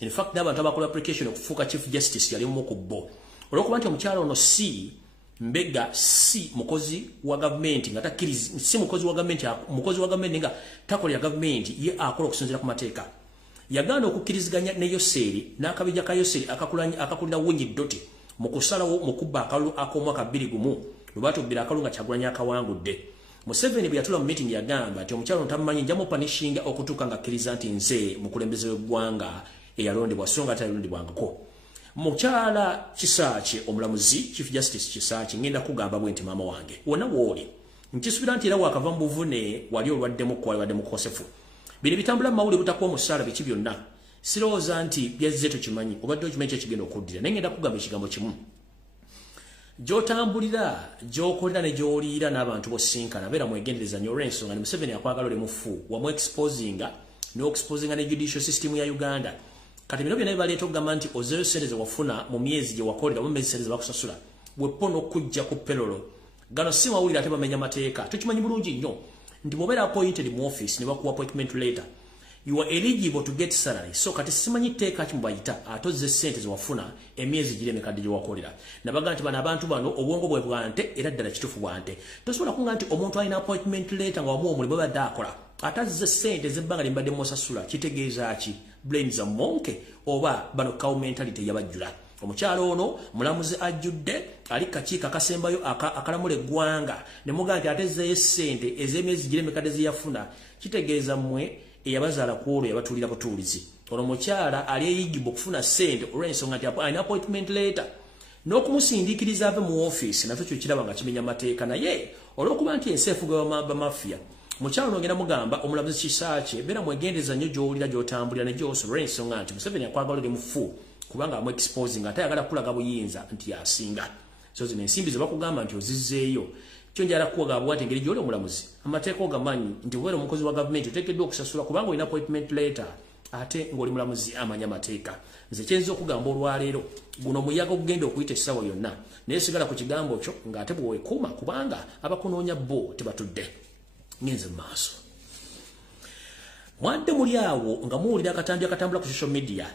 In fact n'abantu abakola application okufuuka chief justice yali mu kubbo olwokuba nti omukyala ono si mbega si mukozi wa government nga takiriza si mukozi wa government nga takola ya government ye akola okusinzira ku mateeka yaganda okukkiriziganya ne Yoseri n'akabija ka Yoseri akakulira Winyi Doti mu kusalawo mu kubba akalu akomwaka 2021 lubato bbira akalunga Kyagulanyi akawangudde Museveni bwe yatula mu meeting yagamba nti omukyala ntamanyi njamu panishinga okutuka nga akkiriza nti nze mukulembeze w'eggwanga eyalondebwa songa talondebwangako Mukyala Kisaache omulamuzi Chief Justice Kisaache ngenda kugamba bwenti mama wange wona woli nkisubira nti era wakava mu buvune wali olwaddemu kwa wadde mukosefu bino bitambula mawuli butakuwa musala biki byonna sirowooza nti byazzeto kimanyi obadde okimanyi kigenda okuddira naye ngenda kugamba ekigambo kimu gy'otambulira gy'okolera ne gy'oliira n'abantu bosinkana beera mwegendereza nnyo olw'ensonga ne Museveni akwagala ole mufu wamu exposinga ne judicial system ya Uganda kati bino byonna bibaleeta okugamba nti ozeeyo ssente ze wafuna mu myezi gye wakolera mu myezi ssente ze bakusasula wepono okujja ku pelolo gano si mawulire ate bamenya mateeka tukimanyi bulungi nnyo nti bw'obeera appointed mu office ne bakuwa appointment letter you are eligible to get salary so kati simanyi teeka ki mubayita ate ozze ssente ze wafuna emyezi giri emikadde gye wakolera nabaga nti bano abantu bano obwongo bwe bwante era ddala kituufu bwante tosobola kunga nti omuntu alina appointment letter nga wamuwa omulimu badde akola ate azze ssente z'ebbanga lye mbadde musasula kitegeeza ki brains a monke oba bano cow mentality yabajjula omukyala ono mulamuzi ajjudde ali kakiiko akasembayo akalamula eggwanga ne mugaa nti ate zzeeyo ssente ez'emyezi giri emikadde ze yafuna kitegeeza mmwe eyabazaala ku olwo yabatuulira butuulizi ono mukyala ali eyigibu okufuna ssente olw'ensonga nti alina appointment letter n'okumusindiikiriza ave mu office nakyo kyo kiraba nga kimenya mateeka naye olw'okuba nti ensi efugibwa bamafiya mukyala ono ngenda mugamba omulamuzi Kisaache beera mwegendeza nnyo gy'owulira gy'otambulira ne gy'osobola olw'ensonga nti Museveni akwagala ole mufu kubanga amu exposing ate ayagala kulaga buyinza nti yasinga so zino ensimbi ze bakugamba nti ozizzeeyo kyo njala kuwagabwa ati engeri gy'oli omulamuzi amateeka ogamanyi nti obeera omukozi wa gavumenti oteekeddwa okusasula kubanga olina appointment letter ate ng'oli mulamuzi amanya amateeka nze kyenyiza okugamba olwaleero guno muyaga ogugenda okuyita essaawa yonna naye sigala ku kigambo kyo ng'ate bwe weekuuma kubanga abakunoonya bo tebatudde ngenze mu maaso mwadde muli awo nga muwulira akatambi akatambula ku social media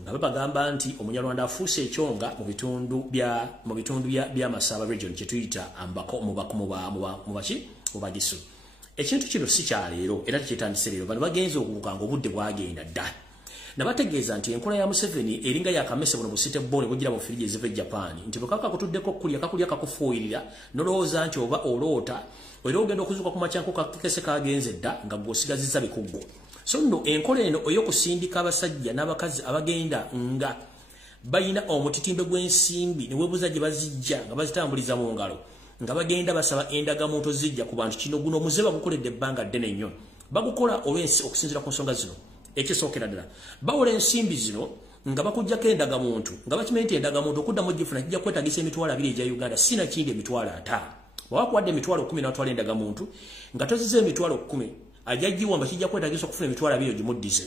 nga bagamba nti omunyarwanda afuuse ekyonga mu bitundu bya Masaba region kye tuyita ambako mu Bagisu ekintu kino si kya leero era tekyetandise leero bano bagenze okubuka nga obudde bwagenda dda nabategeeza nti enkola ya Museveni eringa yakamese buno busite bone bugira mu firiji eziva e Japan nti bwekaka kutuddeko kakulya kakufuuyirira nolowooza nti oba oloota era ogenda okuzuuka ku makyanko kakese kagenze dda nga gw'osigazizza bikuggo so nno enkola eno ey'okusindika abasajja n'abakazi abagenda nga bayina omutitimbe gw'ensimbi ne weebuuza gye bazijja nga bazitambuliza mu ngalo nga bagenda basaba endagamuntu zijja ku bantu kino guno omuze bagukoledde ebbanga ddene nnyo bagukola olw'ensi okusinziira ku nsonga zino ekisookera ddala bawola ensimbi zino nga bakuggyako endagamuntu nga bakimanyi nti endagamuntu okuddamu gifuna kijja kwetagisa emitwalo 2 egya Uganda sina kindi emitwalo 5 wakuwadde emitwalo 10 n'atwala endagamuntu nga tozize emitwalo 10 ajaggiwamba kijja kwetagisa okufuna emitwalo 2 ogimuddize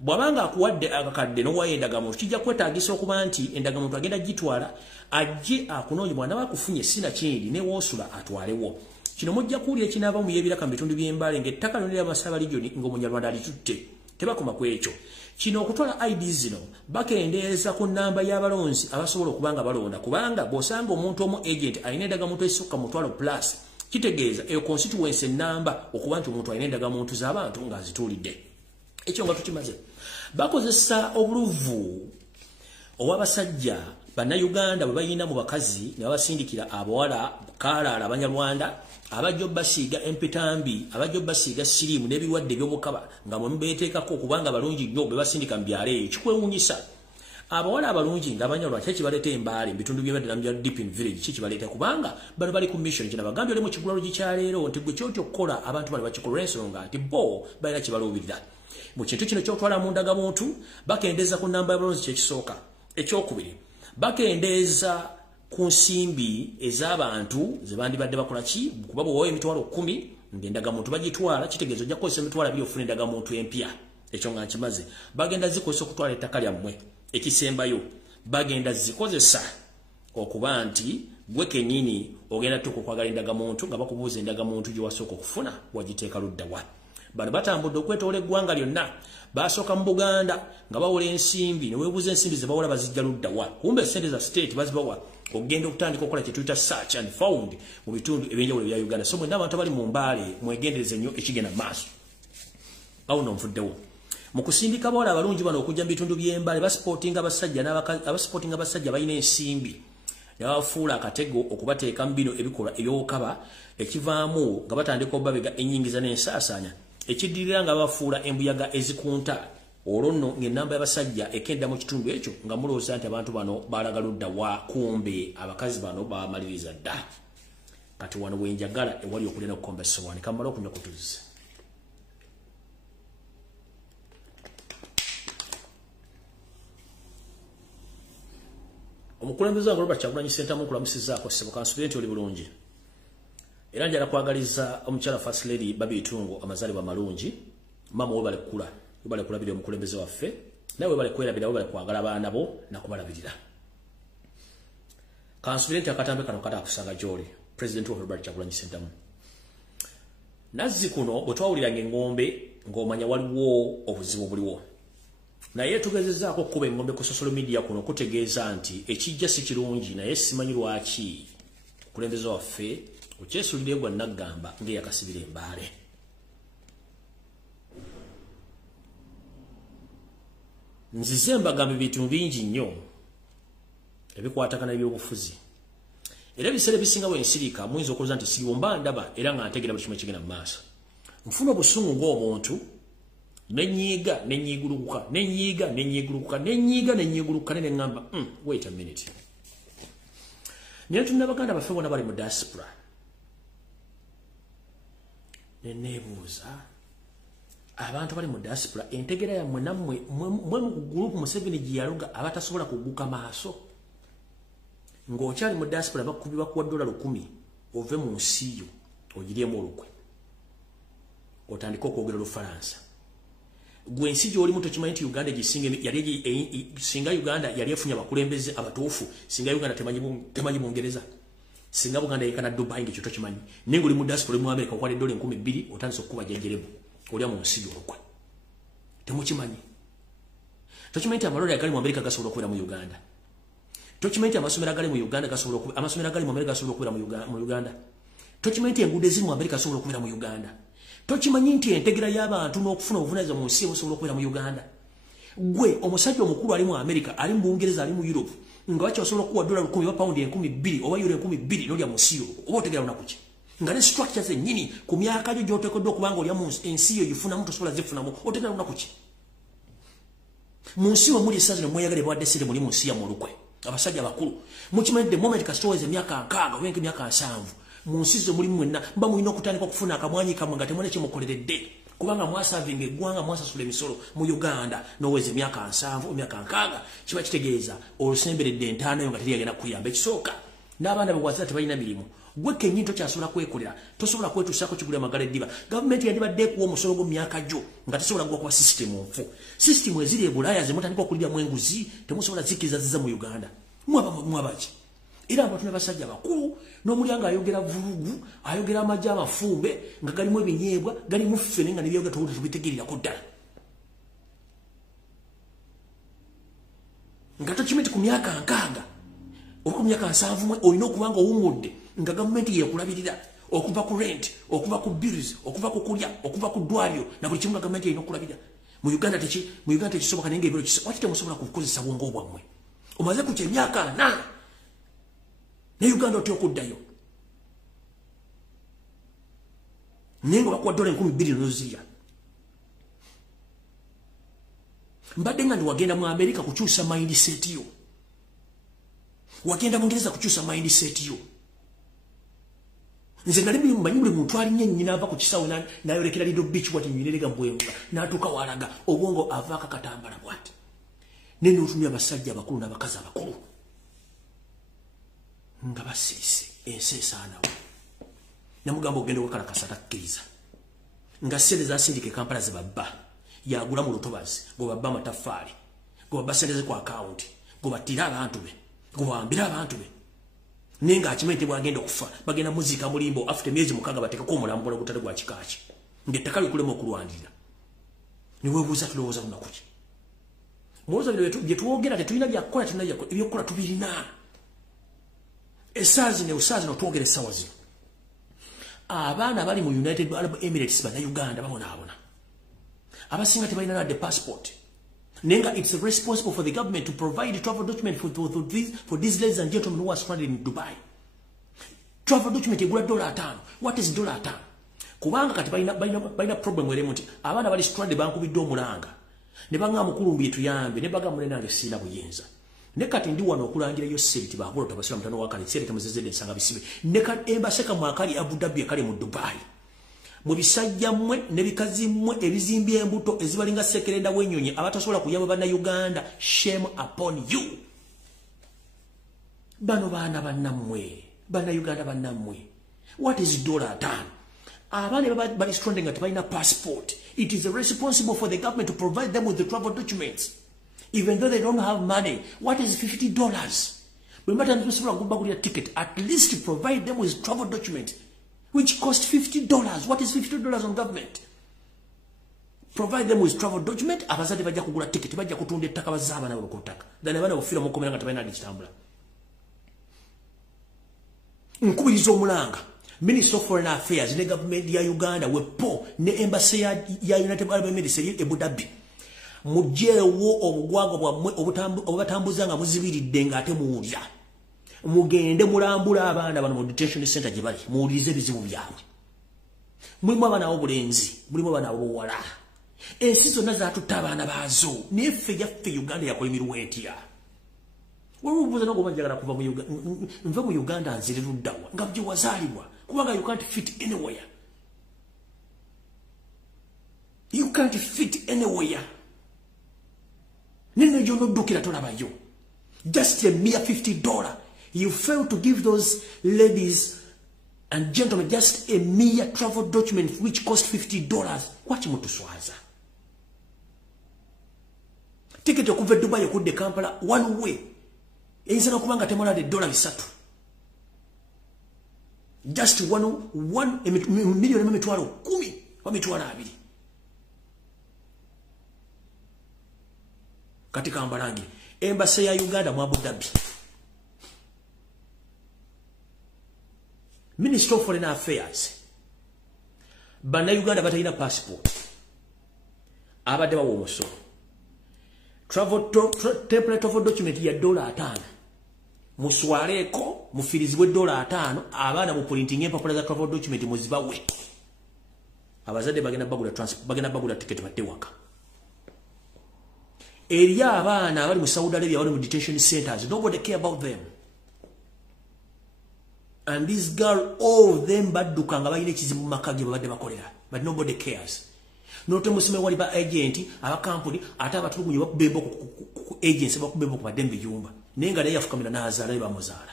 bw'abanga akuwadde akakadde n'owayo endagamuntu kijja kwetagisa okuba nti endagamuntu agenda gitwala ajje akunoonye bw'anaba akufunye sina kindi ne woosula atwalewo kino mujja kuwulira ekinaava mu yeebiraka mu bitundu by'embale ng'ettaka lyonna lya Masaba region ng'omunyarwanda alitutte tebakoma ku ekyo kino okutwala ID zino bakendeeza ku nnamba y'abalonzi abasobola okuba nga balonda kubanga bw'osanga omuntu omu agent alina endagamuntu esukka mutwalo plus kitegeeza eyo constituency ennamba okuba nti omuntu alina endagamuntu z'abantu ng'azituulidde ekyo nga tukimaze bakozesa obuluvu ow'abasajja bannayuganda bwe bayina mu bakazi ne babasindikira abawala kaalaala abanyarwanda abajja obbasiiga empitambi abajja obbasiiga siriimu n'ebirwadde eby'obukaba nga mwe mubeeteekako okubanga balungi nnyo be basindika mu byalo eyo kikwewuunyisa abawala abalungi ng'abanyarwanda kibaleeta embaale mu bitundu by'ebyadala bya Deepin Village kibaleeta kubanga bano bali ku mission kino bagambye oli mu kigulalo kyaleero nti gwe kyotyo okukola abantu bano bakikola ensonga nti bo balina kibaluubirira mu kintu kino ky'otwala mu ndagamuntu bakendeeza ku nnamba y'abalonzi kyekisooka ekyokubiri bakendeeza ku nsimbi ez'abantu ze bandibadde bakola ki kuba bw'owayo emitwalo 10 ng'endagamuntu bagitwala kitegeeza ojja kukozesa emitwalo 2 ofuna endagamuntu empya ekyo nga nkimaze bagenda zikozesa okutwala ettaka lyammwe ekisembayo bagenda zikozesa okuba nti gwe kennyini ogenda tuka okwagala endagamuntu nga bakubuuza endagamuntu gye wasooka okufuna wagiteeka ludda wa bano batambudde okwetoola eggwanga lyonna basooka mu Buganda nga bawola ensimbi ne weebuuza ensimbi ze bawola bazijja ludda wa kumbe ssente za state bazibawa ogenda okutandika okukola kye tuyita search and found mu bitundu ebyenjawulo ebya Uganda so mwenna abantu abali mu mbaale mwegendereze nnyo ekigenda mu maaso awo nonvuddewo mu kusindika bawala abalungi bano okujja mu bitundu by'embaale basportinga abasajja balina ensimbi yabafuula akatego okubateeka mu bino ebikolwa ebyokaba ekivaamu nga batandika obbabega ennyingiza n'ensaasaanya ekiddirira nga bafuula embuyaga ezikunta olwo nno ng'ennamba y'abasajja ekenda mu kitundu ekyo nga mulowooza nti abantu bano baalaga ludda wa kumbe abakazi bano bamaliriza dda kati wano wenjagala ewali okulya n'okukomba essowaani kamala okunywa kutuzze omukulembeze wange Robert Kyagulanyi Ssentamu nkulamusizaako ssebo kansubire nti oli bulungi era njala kwagaliza omukyala First Lady Baby Itungo amazaalibwa malungi mama we bale kulabira omukulembeze waffe nawe bale kwerabira bale kwagala abaana bo nakubalabirira kansubire nti akatambe kano kata akusanga gy'oli President wa Robert Kyagulanyi Ssentamu nazzi kuno bwe twawuliranga engombe ng'omanya waliwo obuzibu buliwo naye tugezezaako okukuba engombe ku social media kuno kutegeeza nti ekijja si kirungi naye simanyi lwaki omukulembeze waffe okyesulire gwa naggamba ng'eyakasibira embaale nzize mbagamba ebintu bingi nnyo ebikwatagana ebyobufuzi era ebiseera ebisinga bwensirika muyinza okulooza nti siriwomba ndaba era nga ntegeera buli kimu ekigenda mu maaso nfuna obusungu ng'omuntu nenyiga nenyigulukuka ne ngamba wait a minute naye tulina baganda baffe bonna bali mu diaspora neneebuuza abantu bali mu diaspora entegera yammwe nammwe mwe mu gurupu Museveni gye yaloga abatasobola kuguka maaso ng'okyali mu diaspora bakuwa $100 ove mu nsi yo ogiryemu olukwe otandika okwogera Olufalansa gwe ensi gy'olimu tokimanyi nti Uganda singa Uganda yali efunye abakulembeze abatuufu singa Uganda temanyi Bungereza singa Buganda yekana Dubai ng'ekyo tokimanyi naye ng'oli mu diaspora mu America okwala $2,200 otandise okukuba jjenjeremu olya mu nsi y'olukwe temukimanyi tokimanyi nti amalwaliro agali mu America gasobola okubeera mu Uganda tokimanyi nti amasomero agali mu Uganda amasomero agali mu America gasobola okubeera mu Uganda tokimanyi nti enguudo eziri mu America gasobola okubeera mu Uganda tokimanyi nti entegera y'abantu n'okufuna obuvunaanyizibwa mu nsi ebusobola okubeera mu Uganda gwe omusajja omukulu ali mu America ali mu Bungereza ali mu Europe nga bakyo basobola okuwa $1,000 oba pound 2,000 oba euro 2,000 n'olya mu nsi yo oba otegera lunaku ki nga ne structures ennyini ku myaka gyo gy'oteekeddwa okubanga olya mu ensi yo gifunamu tosobola zifunamu otegera lunaku ki mu nsi yo muli essaazi ne mweyagala ebawadde sente muli mu nsi yamu olukwe abasajja bakulu mukimanyi the moment kasitoweza emyaka 6 oba emyaka 7 mu nsi zo mulimu mwenna mba mulina okutandika okufuna akamwanyi kamwe nga temwana kyemukoleredde kubanga mwasavinga eggwanga mwasasula emisolo mu Uganda n'oweza emyaka 7 emyaka 6 kiba kitegeeza olusemberedde entaano yo nga teri yagenda kuyamba ekisooka n'abaana be wazira tebalina mirimu gwe kennyini tokyasobola kwekolera tosobola kwetuusaako kigula amagala eddiba gavumenti yandibadde ekuwa omusolo gwo myaka gyo nga tesobola gwa kuba sisitemu nfu sisitemu eziri e Bulaaya ze mutandika okuliramu enguzi temusobola zikkiriza ziza mu Uganda mwabaki era abantu n'abasajja bakulu n'omulyanga ayogera vulugu ayogera amajja amafumbe nga galimu ebinyeebwa galimu ffene nga nebyoga tubitegeerirako ddala nga tokimenti ku myaka 6 oba ku myaka 7 olina okubanga owumudde nga gavumenti yekulabirira okuva ku rent okuva ku bills okuva ku kulya okuva ku ddwaliro na buli kimu nga gavumenti erina okulabira mu Uganda tekisoboka naye ngaebiro waki temusobola kukozesa bwongo bwammwe omaze ku kyemyaka 4 ne Uganda otya okuddayo naye nga bakuwa $2,200 n'ozirya mbadde nga ndi wagenda mu America kukyusa mindset yo wagenda Bungereza kukyusa mindset yo nze nali mmanyi buli muntu alinnya nnyina ava ku kisawo n'ayolekera Lido Beach bwati nyinerega mbwenga n'atuuka walaga obwongo avaako akatambala bwati naye n'otumya abasajja abakulu n'abakazi abakulu nga basirise ensi esaanawo namugamba ogenda okukalakasa takkiriza nga sente zasindika Kampala ze babba yagula mu lutobazi gwe babba amataffaali gwe babba sente ze ku akawunti gwe battira abantu be gwe bawambira abantu be naye ng'akimanyi nti bwagenda okufa bagenda muziika mulimbo afite emyezi 6 bateekako omulambo gutali gwa kikaaki Ngettaka likulema okulwanirira. Ne weebuuza tulowooza lunaku ki. Mulowooza bye twogera tetulina byakukola tulina ebyokukola tubirina. Essaazi ne twogera essaawa zino. Abaana bali mu United Arab Emirates Uganda babonaabona. Abasinga tebalina nadde passport. Nenga it's responsible for the government to provide travel document for these ladies and gentlemen who are stranded in Dubai. Travel document egula $5. What is $5? Kubanga kati balina problem were nti abaana bali stranded bankubidde omulanga. Ne banga mukulu mbi tuyambe ne baga munene nange sina buyinza. Ne kati ndi wano okulangira yo seriti babulo tabasira mutano wakali seriti muzezede nsanga bisibe. Ne kati embaseka mwakali Abu Dhabi ekali mu Dubai. Mu bisajja mmwe ne bikazi mmwe ebizimbye embuto ezibalinga sekerenda wenyonye abatasobola kuyamba bana Uganda, shame upon you. Bano baana bannammwe, bana Uganda bannammwe. What is $10? Abane bali stranding at balina passport. It is responsible for the government to provide them with the travel documents. Even though they don't have money, what is $50? When matter to go back ticket, at least provide them with travel document, which cost $50. What is $50 on government? Provide them with travel document. Abazade bajja kugula ticket, bajja kutunda ettaka bazaba nabo bakutaka. Then abana bafira mu komera nga tabayina ditambula. Nkubiriza omulanga. Minister of Foreign Affairs, ne government ya Uganda, wepo, ne embassy ya United Arab Emirates, Abu Dhabi. Mujewo obugwago bwamwe obutambuza nga muzibiridde nga ate muwulira. Mugende mulambula abaana bano mu detention center gye bali, muwulirize ebizibu byabwe. Mulimu abaana obulenzi, mulimu abaana obuwala. Ensi zonna zaatutta abaana baazo, neffe yaffe Uganda yakolimirwa etya. Webuubuuza n'okuba njagala kuva mu Uganda, nve mu Uganda nzire luddawa, nga gye wazaalibwa, kubanga you can't fit anywhere. You can't fit anywhere. Nino yonoddukira tolabayo. Just a mere $50. You fail to give those ladies and gentlemen just a mere travel document which cost $50. What mutuswaza? Ticket okuva Dubai okudde Kampala one way. Eyinza kubanga temola $3. Just one million emitwalo 10 wa mitwalo 2. Katika Ambalangi, embassy ya Uganda mu Abu Dhabi. Minister of Foreign Affairs. Bana Uganda batalina passport. Abadde bawo omusolo. Temporary travel document ya $5. Muswaleko mufirizibwe $5 abaana mu printing empapula za travel document muzibawe. Abazadde bagenda bagula ticket batewaka. Area abaana abali mu Saudi Arabia abali mu detention centers, nobody care about them. And this girl, all of them badduka nga bayina ekizibu mu maka ge babadde bakolera, but nobody cares. Note musime wali ba agent aba company ate abatulugunye bakubembo ku agency bakubembo ku badembe yumba nenga naye afukamira n'azaala ba muzaala.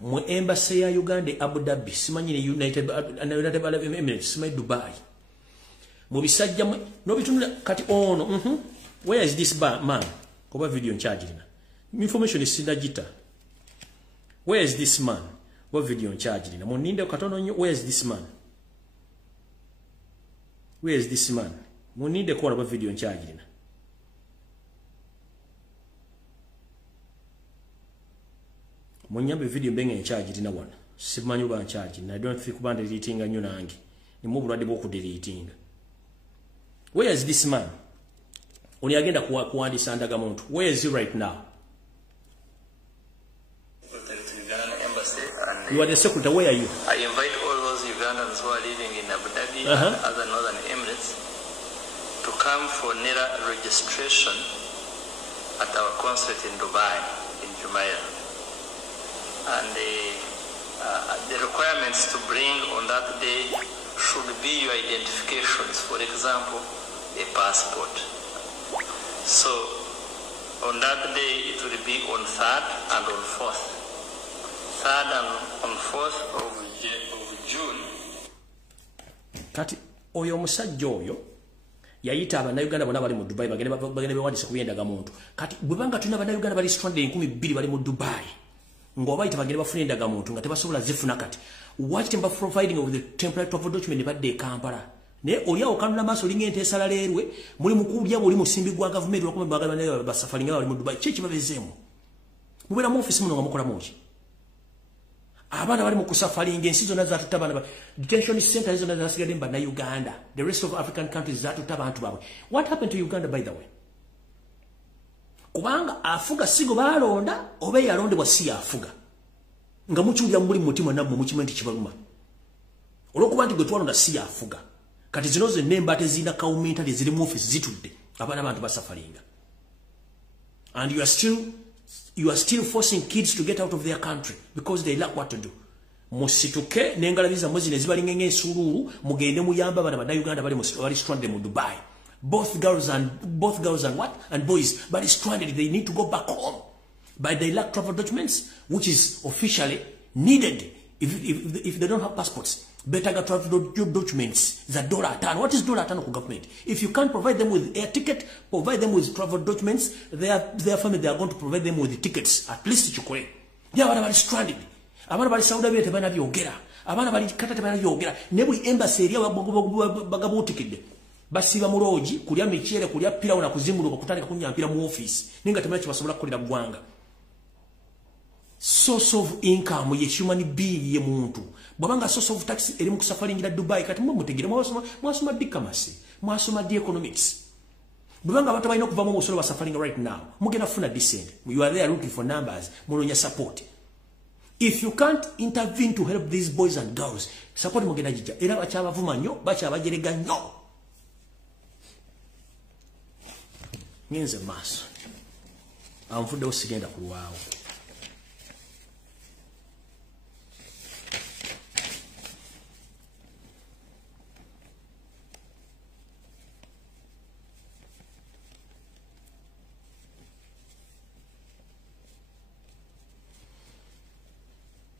Mu embassy ya Uganda Abu Dhabi, simanyi United Arab Emirates, simanyi Dubai. Mu bisajja no bitunula kati ono where is this man? Koba video in charge lina. Information is sinagita. Where is this man? What video in charge lina? Muninde katono nyo, where is this man? Where is this man? Muninde kwa what video in charge lina. Munyambe video mbenga in charge lina wana. Simanyi ba in charge. I don't think kubanda deletinga nyo nangi. Ni mubu radi boku deletinga. Where is this man? Oni agenda kuandisa ndaga muntu. Where is he right now? You are the secretary. Where are you? I invite all those Ugandans who are living in Abu Dhabi and other northern Emirates to come for NERA registration at our consulate in Dubai, in Jumeirah. And the requirements to bring on that day should be your identifications. For example, a passport. So, on that day, it will be on 3rd and on 4th. 3rd and on 4th of June. Kati, oyo musajja oyo, yayita abannayuganda bonna bali mu Dubai bagende bewandiise ku by'endagamuntu. Kati bwe banga tulina abannayuganda bali stranded 2,000 bali mu Dubai ng'obayita bagende bafuna endagamuntu nga tebasobola zifuna kati. Waki temba providing of the temporary travel document badde e Kampala. Ne oliawo kanula maaso linga ente esala leerwe muli mukulya oli musimbi gwa government wakome bagala basafari nga bali mu Dubai kiki babezeemu. Mubeera mu office muno nga mukola muki. Abana bali mu kusafaringa ensi zonna zaatutta abaana detention centers zonna zasigadde mba na Uganda. The rest of African countries zaatutta abantu baabwe. What happened to Uganda by the way? Kubanga afuga sigo balonda oba yalondebwa si afuga. Nga mukyulya muli mutima nabwo mukimanyi kibaluma. Olwokuba nti gwe twalonda si afuga. Kati zino zonna embate zina kawumentali ziri mu office zitudde abaana abantu basafaringa. And you are still forcing kids to get out of their country because they lack what to do. Musituke nengalabiza mozi ne zibalinga ng'ensululu mugende muyamba abana ba Uganda bali stranded mu Dubai. Both girls and what? And boys bali stranded. They need to go back home. But they lack travel documents, which is officially needed if they don't have passports. Better get travel documents. It's $1. What is $1 to government? If you can't provide them with air ticket, provide them with travel documents, their family, they are going to provide them with the tickets. At least chukwe. They are stranded. Abana bali Saudi Arabia tebana byogera. Abana bali Qatar tebana byogera. Nebuli embassy eri bagabutikidde. Basiba muroji kulya michele kulya pira na kuzinguluka kutandika kunyampira mu office. Ninga temana kibasobola kukolera gwanga. Source of income ye human being ye muntu. Bwabanga source of tax eri mu kusafaringira Dubai kati mutegere mwasoma diplomacy, mwasoma the economics. Bwabanga abantu balina okuva mu musolo basafaringa right now. Mugenda funa descent. You are there looking for numbers, munonya support. If you can't intervene to help these boys and girls, support mugenda jija. Era bakyabavuma nnyo, bakyabajerega nnyo. Ngenze maaso. Anvudde osigenda kulwawo.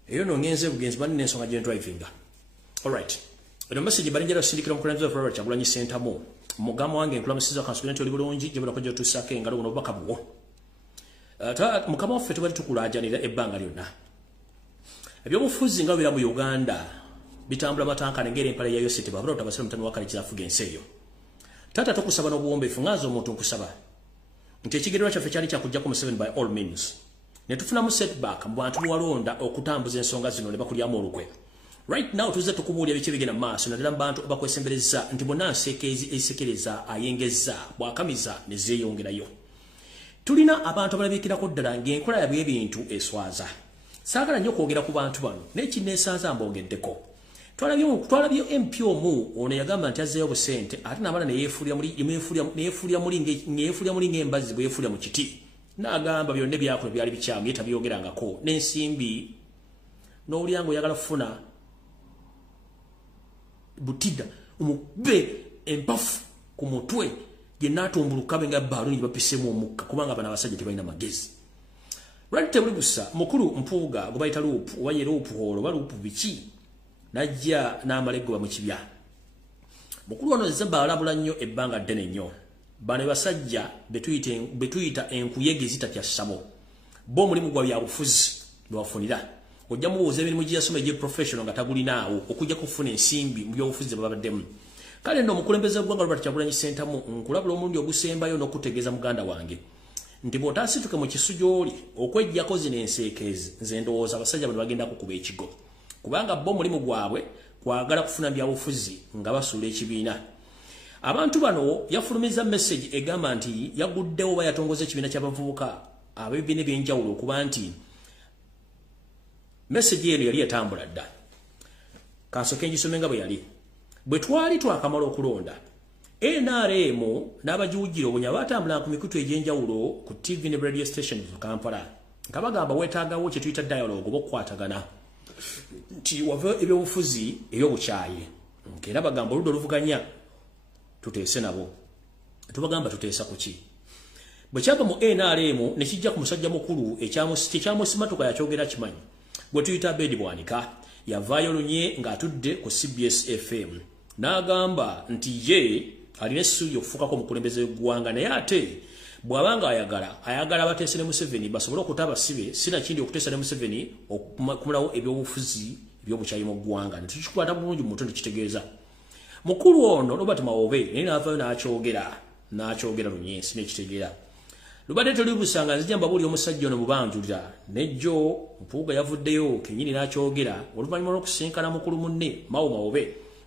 Eyo no ngenze bugenzi bani nensonga gye drivinga. Alright. Eno message bali njala sindikira mukulanza for Kyagulanyi center mo. Mugama wange nkula musiza kansulenti oli bulungi gye bala kujja tusake ngalo no baka buwo. Ta mukama waffe tubali tukulajanira ebbanga lyonna. Ebyobufuzi nga bira mu Uganda bitambula matanka ngere empala ya yosete babula utabasira mutano wakali kirafuga enseyo. Tata tokusaba no buwombe fungazo omuntu nkusaba. Nti ekigerwa kyaffe kyali kyakujja ku 7 by all means. Netufuna mu setback mbantu walonda okutambuza ensonga zino ne bakulyamu olukwe. Right now tuze tukubulya biche bigena maaso na bantu bakwesembereza nti bonna esekereza ayengeza bwakamiza ne zeyongerayo. Tulina abantu abalabikirako ddala ng'enkola yabwe ebintu eswaza. Saagala nnyo kwogera ku bantu bano n'ekinneesaaza mbogeddeko. Twalabyo MP omu ono yagamba nti azzeeyo busente ate n'abana ne yeefuulya muli ng'embazzi bwe yeefuulya mu kiti. N'agamba byonna byakola byali bikyamu yetabyogerangako n'ensimbi n'olyango oyagala kufuna butida umube empafu ku mutwe ye natumbuluka benga baluni bapisemu omukka kubanga bana basajja tebalina magezi. Right tebuli busa mukulu mpuuga gubayita lupu waye lupu holo balupu biki najja n'amalego mu kibya. Mukulu ono zamba alabula nnyo ebbanga ddene nnyo. Bane basajja betuyita enkuyege zitatya sabo. Bo mulimu gwa bya bufuzi bwafunira. Ojja muwuza emirimu gye yasoma gye professional nga tagulinaawo okujja kufuna ensimbi mu byobufuzi babaddemu. Kale nno omukulembeze gw'eggwanga Robert Kyagulanyi Ssentamu nkulabula omulundi ogusembayo n'okutegeeza muganda wange nti bw'otaasituke mu kisu gy'oli okweggyako zino enseekezi nze ndowooza abasajja bano bagenda kukuba ekigo kubanga bo mulimu gwabwe kwagala kufuna byabufuzi nga basuula ekibiina. Abantu bano yafulumiza message egamba nti yaguddewo oba yatongoza ekibiina ky'abavubuka ab'ebibiina ebyenjawulo okuba nti message eno yali etambula dda. Kansooke ngisomenga bwe yali. Bwe twali twakamala okulonda NRM n'abajuwujjira obunya batambula ku mikutu egy'enjawulo ku TV ne radio station mu Kampala nga bagamba weetaagawo kye tuyita dialogue oba okukwatagana nti wava ebyobufuzi eby'obukyayi era bagamba oludda oluvuganya tuteese nabo tubagamba tuteesa ku ki. Bwe kyava mu NRM ne kijja ku musajja mukulu ekyamusimatuka yakyogera kimanyi gwe tuyita Bedi Bwanika yavaayo lunye ng'atudde ku CBS FM n'agamba nti ye alina essuubi okufukako omukulembeze w'eggwanga naye ate bw'abanga ayagala bateese ne Museveni basobole okutaba sibe sina kindi okuteesa ne Museveni okumulawo ebyobufuzi ebyobukyayi mu ggwanga ne tukikwata bulungi mu mutundu kitegeeza mukulu ono Robert Mawobe naye n'avaayo n'akyogera lunyensi n'ekitegeera lubadde tolibusanga nzija mbabuli omusajja ono mubanjulira nejjo mpuuga yavuddeyo kenyini n'akyogera oluvannyuma lw'okusinkana mukulu munne Mawobe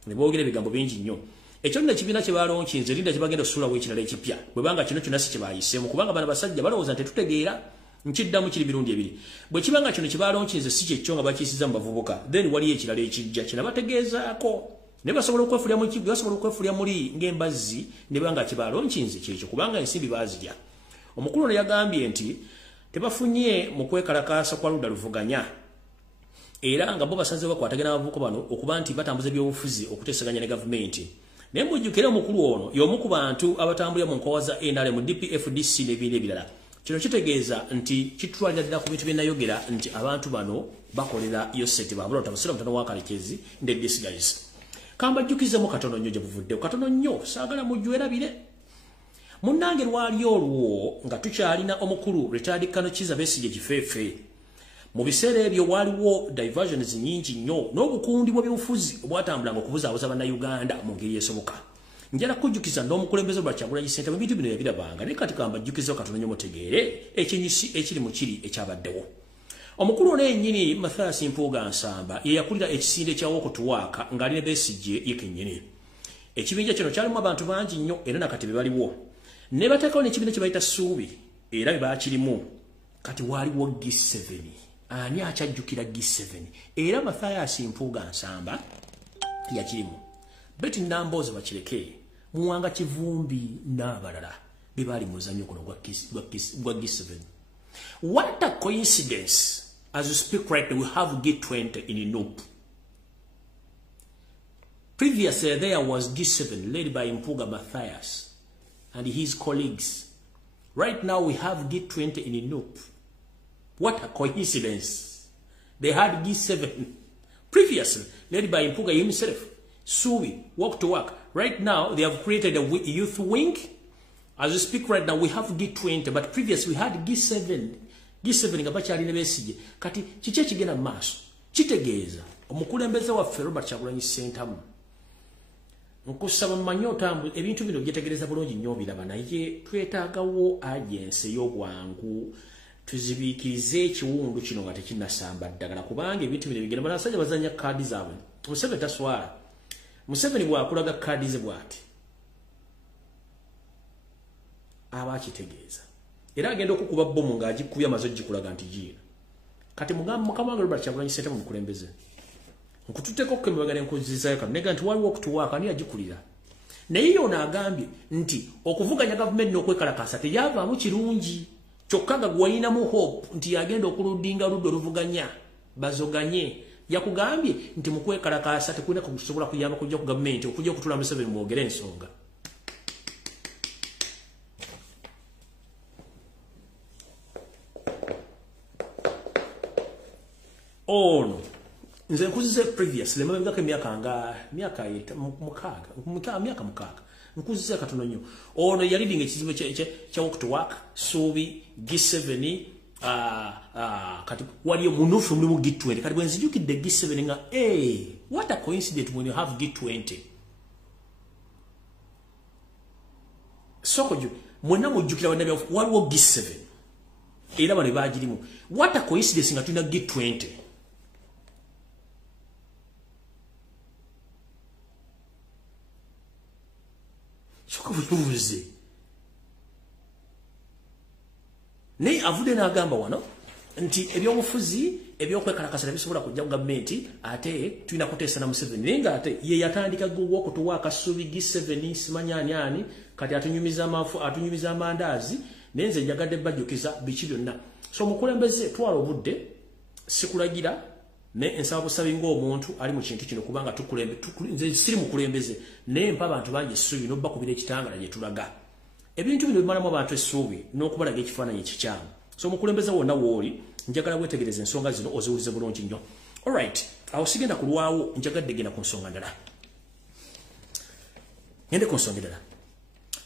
ne boogera ebigambo bingi nnyo ekyo nno ekibiina kye balonkinze linda kye bagenda osuulawo ekirala ekipya bwe banga kino kyonna si kye bayiseemu kubanga bano basajja balowooza nti tetutegeera nkiddamu kiri mirundi ebiri bwe kibanga kino kye balonkinze si kyekyo nga bakiyisiza mu bavubuka then waliyo ekirala ekijja kye nabategeezaako ne basobola okwefulya mu kigo basobola okwefulya muli ng'embazzi ne banga kye balonkinze kyekyo kubanga ensimbi baazirya omukulu ono yagambye nti tebafunye mu kwekalakaasa kwa ludda luvuganya era nga bo basanze bakwatagana abavubuka bano okuba nti batambuza ebyobufuzi okuteesaganya ne gavumenti naye mujjukire omukulu ono y'omu ku bantu abatambulira mu nkowa za NRM DPFDC n'ebintu ebirala kino kitegeeza nti kitwalira ddala ku bintu bye nayogera nti abantu bano bakolera yoseti babula otabasira mutano wa kalekezi nde disguise kambajjukizemu katono nnyo gye buvuddeo katono nnyo saagala mujwerabire munnange lwali olwo nga tukyalina omukulu retired Kano Kiza Besigye Kifeefe mu biseera ebyo waliwo diversions nyingi nnyo n'obukundi bw'ebyobufuzi obwatambulanga okubuzaabuza bannayuganda mu ngeri esoboka njala kujjukiza n'omukulembeze bwa Kyagulanyi Ssentamu ebintu bino yabirabanga naye kati kambajjukizeho katono nnyo mutegeere ekinyisi ekiri mu kiri ekyabaddewo omukulu ono yennyini Mathias Mpuuga Nsamba ye yakulira ekisinde kya Wokutuwaaka ng'alina Besigye ye kennyini ekibinja kino kyalimu abantu bangi nnyo era nakati be baliwo ne bateekawo n'ekibiina kye bayita Ssuubi era be baakirimu kati waaliwo G7 ani akyajjukira G7 era Mathias Mpuuga Nsamba yakirimu Betty Namboze bakireke Muwanga Kivumbi n'abalala be bali mu muzannyo guno gwa G7 what a coincidence as you speak right now we have G20 in Nup previously there was G7 led by Mpuuga Mathias and his colleagues right now we have G20 in Nup. What a coincidence. They had G7 previously, led by Mpuuga himself. Subi, walk to work. Right now, they have created a youth wing. As we speak right now, we have G20, but previously we had G7. G7 nga bakyalina Besigye. Kati kiki ekigenda mu maaso? Kitegeeza omukulembeze waffe Robert Kyagulanyi Ssentamu. Nkusaba mmanyo otambu ebintu bino byetegereza bulungi nnyo biraba naye twetaagawo agensi y'obwangu tuzibiikirize ekiwundu kino nga tekinnasamba ddagala kubanga ebintu bino bigenda banasajja bazanya kaadi zaabwe Museveni taswala Museveni bw'akulaga kaadi ze bw'ati aba akitegeeza era agenda okukuba bbomu ng'agikubye amaze ogikulaga nti giina kati mukama wange Robert Kyagulanyi Ssentamu mukulembeze nkututeeko okukemebagana enkuzizayo kano nega nti waliwo okutuwaaka ani agikulira naye yono agambye nti okuvuganya gavumenti n'okwekalakaasa teyavaamu kirungi kyokka nga gwalinamu hope nti yagenda okuludinga ludda oluvuganya bazoganye yakugambye nti mu kwekalakaasa tekulina kusobola kuyamba kujja ku gavumenti okujja okutula Museveni mwogere ensonga ono nze nkuzize previously mabengako myaka mukaaga nkuzize katono nnyo ono yali leading ekizibu kya walk to work Subi G7 kati waliyo munufu mulimu G20 kati bwenzijukidde G7 nga what a coincidence when you have G20 sokoju mwena mujjukira wanabe waliwo G7 era bano bagirimu what a coincidence nga tulina G20 chokubuze ne avude n'agamba wano nti ebyobufuzi ebyokwekalakasa bisobola kujja ku gavumenti ate tulina kuteesa na Museveni naye nga ate ye yatandika gugwa okutuwaaka Subi G7 simanyanyani kati atunyumiza amafu atunyumiza amandaazi nenze njagadde bajjukiza biki byonna so mukulembeze twala obudde sikulagira ne ensaba busabi ng'omuntu ali mu kintu kino kubanga nze siri mukulembeze naye mpa abantu bangi essuubi n'obba kubira ekitangala gye tulaga ebintu bino bimalamu abantu essuubi n'okubalaga ekifaananyi ekikyamu so mukulembeze wonna w'oli njagala weetegereza ensonga zino oziwulize bulungi nnyo alright awo sigenda kulwawo njagadde genda ku nsonga ndala ngende ku nsonga endala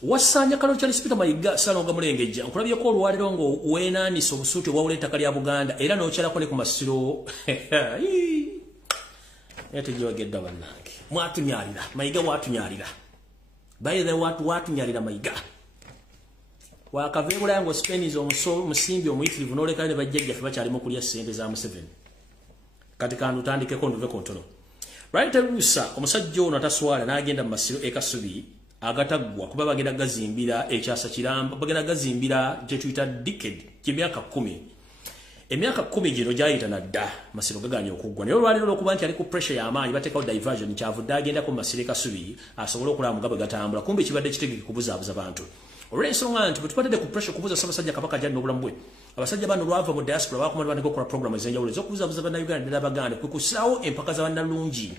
Wasanya kalo Charles Peter Mayiga Salonga Mulengeja okulabye ko olwaliro ngo wenanisa obusuuti obwawula ettaka lya Buganda era n'okyalako ne ku masiro ate gyogedda bannange mwatunyalira Mayiga watunyalira by the watunyalira Mayiga wakavebula yango Spain musimbi omuyitirivu n'oleka ne bajjajja fe bakyali mu kulya ssente za Museveni kati kantu utandikeko nduve kontono right Rusa omusajja ono ataswala n'agenda mu masiro ekasubi agatagwa kuba bagenda gazimbira ekyasa kiramba bagenda gazimbira je tuyita decade ky'emyaka 10 emyaka 10 gino gyayita nadda masiro gaganya okugwa naye olwaliro lwokuba nti ali ku pressure y'amaanyi bateekawo diversion kyavudde agenda ku masiro ekasubi asobole okulaba mugabe gatambula kumbe kibadde kitegeke kubuzaabuza bantu olw'ensonga nti bwe tubadde ku pressure kubuza Ssaabasajja Kabaka gyali n'obulamu bwe abasajja bano lwava mu diaspora bakomala bandikokola program ez'enjawulo ez'okubuzaabuza bannayuganda n'Abaganda kwe kusaawo empaka z'abannalungi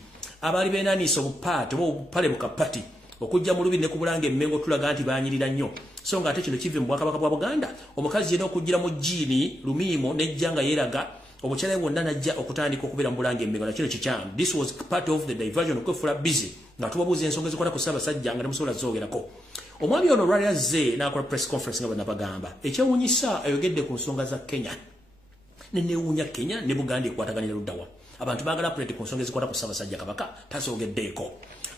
abaali beenaniisa obupaate oba obupale bukapati okujja mu lubiri ne kubulanga emmengo tulaga nti baanyirira nnyo so nga ate kino kive mu Bwakabaka bwa Buganda omukazi yena okugira mu jjiini lumiimo nejja nga yeeraga obukyala bwonna najja okutandika okubeera mu bulanga emmengo na kino kikyamu this was part of the diversion okwefula busy nga tubabuuza ensonga ezikwata ku Ssaabasajja nga nemusobola zoogerako omwami ono olwali azze n'akola press conference nga bannabagamba ekyewuunyisa ayogedde ku nsonga za Kenya neneewuunya Kenya ne Buganda ekwataganira luddawa abantu baagala apuleti ku nsonga ezikwata ku Ssaabasajja Kabaka tasogeddeeko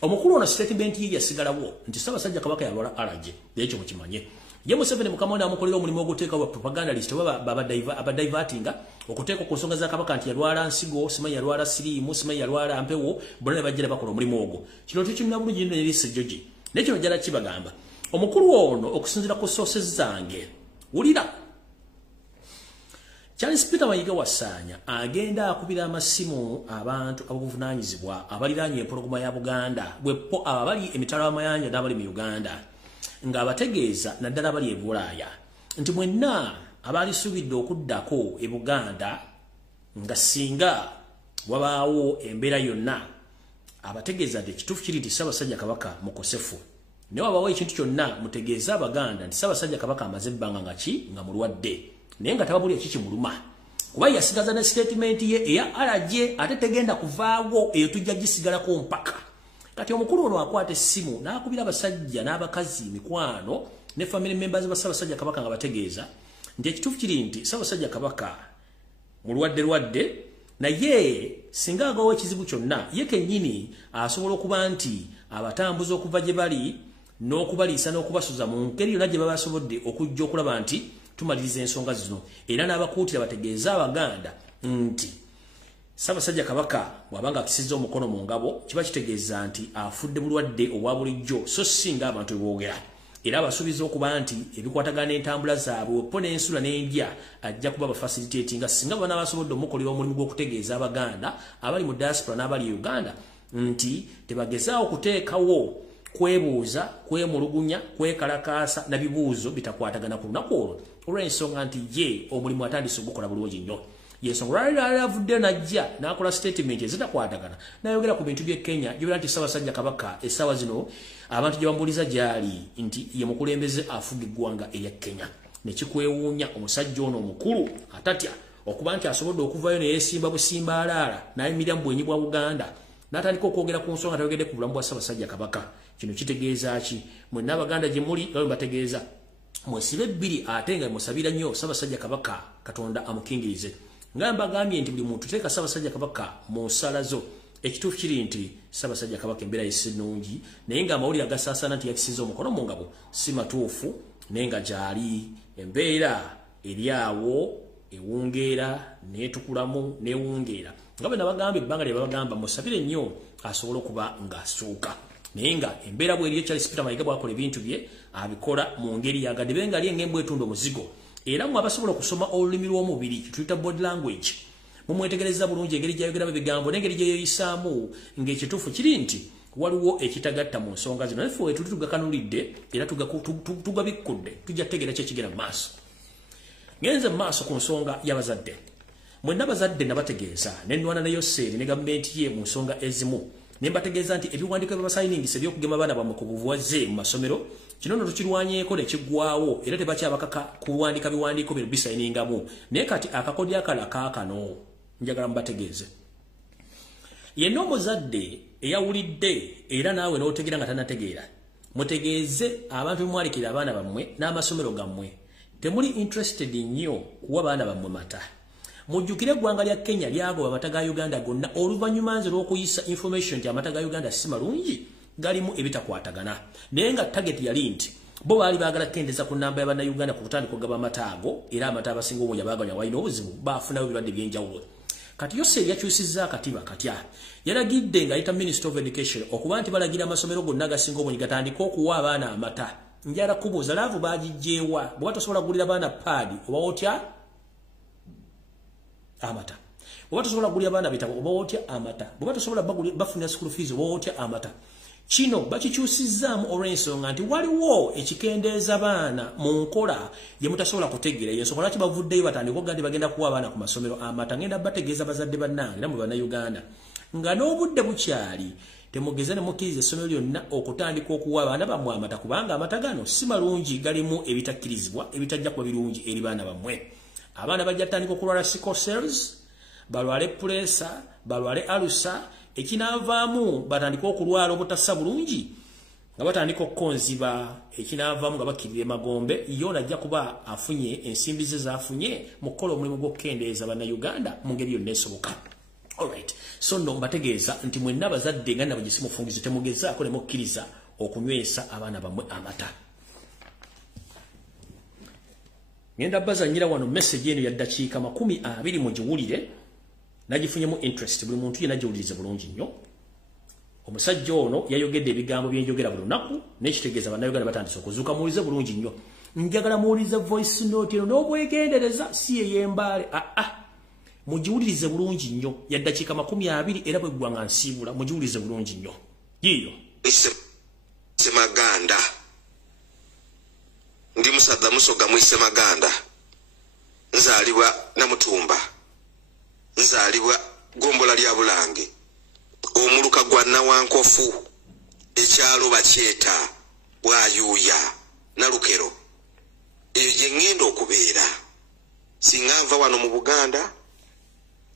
omukulu ono statement ye yasigalawo nti Ssaabasajja Kabaka yalwala allergy ekyo mukimanye ye Museveni mukamwana amukolera omulimu oguteka wa propagandalist abadivertinga okuteeka ku nsonga za Kabaka nti yalwala nsigo simanyi yalwala siriimu simanyi yalwala mpewo bonna ne bajjira bakola omulimu ogwo kino tukirina bulungi nnyo ne Joji nekino jjala kibagamba omukulu ono okusinzira ku sources zange wulira Charles Peter Mayiga Wasanya agenda akubira amasimu abantu abavunaanyizibwa abaliraanye empologoma ya Buganda bwepo abali emitalo y'amayanja n'abali mu Uganda ng'abategeeza naddala abali e Bulaaya nti mwenna abalisuubidde okuddako e Buganda nga singa wabaawo embeera yonna abategeeza nti ekituufu kiri nti Ssaabasajja Kabaka mukosefu naye wabaawo ekintu kyonna mutegeeza Abaganda nti Ssaabasajja Kabaka amaze ebbanga nga ki nga mulwadde naye nga tababulya kiki muluma kuba yasigaza ne statement ye eya alaje ate tegenda kuvaawo eyo tujja gisigalako mpaka kati omukulu ono akwata essimu n'akubira abasajja n'abakazi mikwano ne family members ba Ssaabasajja Kabaka nga bategeeza nti ekituufu kiri nti Ssaabasajja Kabaka mulwadde naye singa agawo ekizibu kyonna ye kennyini asobola okuba nti abatambuza okuva gye bali n'okubaliisa n'okubasuza mu ngeri yonna gye baba basobodde okujja okulaba nti tumaliriza ensonga zino era n'abakuutira bategeeza Abaganda nti Ssaabasajja Kabaka bw'abanga akisizza omukono mu ngabo kiba kitegeeza nti afudde bulwadde obwa bulijjo so singa abantu boogera era abasuubiza okuba nti ebikwatagana n'entambula zaabwe wepo n'ensula n'endya ajja kuba bafacilitatinga singa bana basobodde omukolera omulimu gw'okutegeeza Abaganda abali mu diaspora n'abali Uganda nti tebagezaawo kuteekawo kwebuuza kwemulugunya kwekalakaasa na bibuuzo bitakwatagana ku lunaku olwo olw'ensonga nti ye omulimu atandise ogukola bulungi nnyo yensonga lwali avudde najja n'akola statement ezitakwatagana n'ayogera ku bintu by'e Kenya gy'obeera nti Ssaabasajja Kabaka essaawa zino abantu gye bamubuuliza gy'ali nti ye mukulembeze afuga eggwanga erya Kenya ne kikwewuunya omusajja ono omukulu atatya okuba nti asobodde okuvayo ne yeesimba busimba alaala n'ayimirira mu bwenyi bwa Buganda n'atandika okwogera ku nsonga tayogedde ku bulamu bwa Ssaabasajja Kabaka kino kitegeeza ki mwenna Abaganda gye muli nga bwe mbategeeza mwesibe ebbiri ate nga musabira nnyo Ssaabasajja Kabaka Katonda amukingirize nga mbagambye nti buli muntu teeka Ssaabasajja Kabaka mu nsala zo ekituufu kiri nti Ssaabasajja Kabaka embeera yesi nnungi naye nga amawulire agasaasana nti yakisizza omukono mu ngabo si matuufu naye nga gyali embeera eri awo ewungeera neetukulamu neewungeera nga bwe nabagamba ebbanga lye babagamba musabire nnyo asobole okuba ng'asuuka naye nga embeera bw'eriyo Charles Peter Mayiga bw'akola ebintu bye abikola mu ngeri yagadde be nga ali eng'embwa etunda omuzigo era mwe abasobola okusoma olulimi lw'omubiri kituyita body language mumwetegereza bulungi engeri gy'ayogeramu ebigambo n'engeri gye yeeyisaamu ng'ekituufu kiri nti waliwo ekitagatta mu nsonga zino naye ffe tuli tugakanulidde era tugabikkudde tujja kutegeera kyekigera mu maaso ngenze mu maaso ku nsonga y'abazadde mwenna abazadde nabategeeza n'ennwana ne Yoseeri ne gavumenti ye mu nsonga ezimu ne mbategeeza nti ebiwandiiko by'abasayiningisa eby'okugema abaana bammwe ku buvuwaze mu masomero kino nno tukirwanyeeko ne kiggwaawo era tebakyabakaka kuwandiika biwandiiko bino bisayiningamu naye kati akakodya akala kaakano njagala mubategeeze yenna omuzadde eyawulidde era naawe n'otegeera nga tanategeera mutegeeze abantu mwalikira abaana bammwe n'amasomero gammwe temuli interested nnyo kuwa baana bammwe mata. Mujjukire eggwanga lya Kenya lyagoba amata ga Uganda gonna oluvannyuma nze lw'okuyisa information nti amata ga Uganda si malungi galimu ebitakwatagana. Naye nga target yali nti bo baali baagala kukendeza ku namba y'Abannayuganda ku kutandika okugaba amata ago era amata abasinga obungi abaaganya walina obuzibu baafunayo ebirwadde by'enjawulo. Kati Yose yakyusizza akatiba katya. Yalagidde ng'ayita Minister of Education okuba nti balagira amasomero gonna agasinga obungi gatandika okuwa abaana amata. Njala kubuuza laavu baagijjeewa bwe batosobola kugulira baana paadi oba otya amata. Bwe batosobola kugulira baana bitabo oba otya amata. Bwe batosobola bafunira school fees oba otya amata. Kino bakikyusizzaamu olw'ensonga nti waliwo ekikendeeza baana mu nkola gye mutasobola kutegeera y'ensonga lwaki bavuddeyo batandika okugamba bagenda kuwa abaana ku masomero amata. Ngenda bategeeza bazadde bannange era mu Bannayuganda nga n'obudde bukyali temugeze ne mukkiriza essomero lyonna okutandika okuwa abaana bammwe amata kubanga amata gano si malungi galimu ebitakkirizibwa ebitajja kuba birungi eri baana bammwe. Abaana bajja tandika okulwala sickle cells, balwale pressure, balwale alusa, ekinaavaamu batandika okulwala obutassa bulungi nga batandika okukonziba, ekinaavaamu nga bakkirira emagombe. Yona ajja kuba afunye ensimbi ze zaafunye mu kukola omulimu gw'okukendeeza Bannayuganda mu ngeri yonna esoboka. Alright. So no mbategeeza nti mwenna bazadde nga nabo gisimufungizo temugezaako ne mukkiriza okunywesa abaana bammwe amata. Ngenda bazanyira wano message eno ya dakiika 20 mugiwulire nagifunyemu interest buli muntu yenna giwulirize bulungi nnyo. Omusajja ono yayogedde ebigambo byenjogera buli lunaku n'ekitegeeza Bannayuganda batandise okuzuuka muwulize bulungi nnyo. Njagala muwulize voice note eno n'obwegendereza si ey'embaale mugiwulirize bulungi nnyo ya dakiika 20 era bwe ggwanga nsiibula mugiwulirize bulungi nnyo. Yiyo Maganda ndi musadda musoga mwise Maganda nzaalibwa Namutumba nzaalibwa Gombola lya Bulange omuluka gwa Nawankofu ekyalo bakyeta Bwayuuya Nalukero. Eyo gye ŋŋenda okubeera singa nva wano mu Buganda.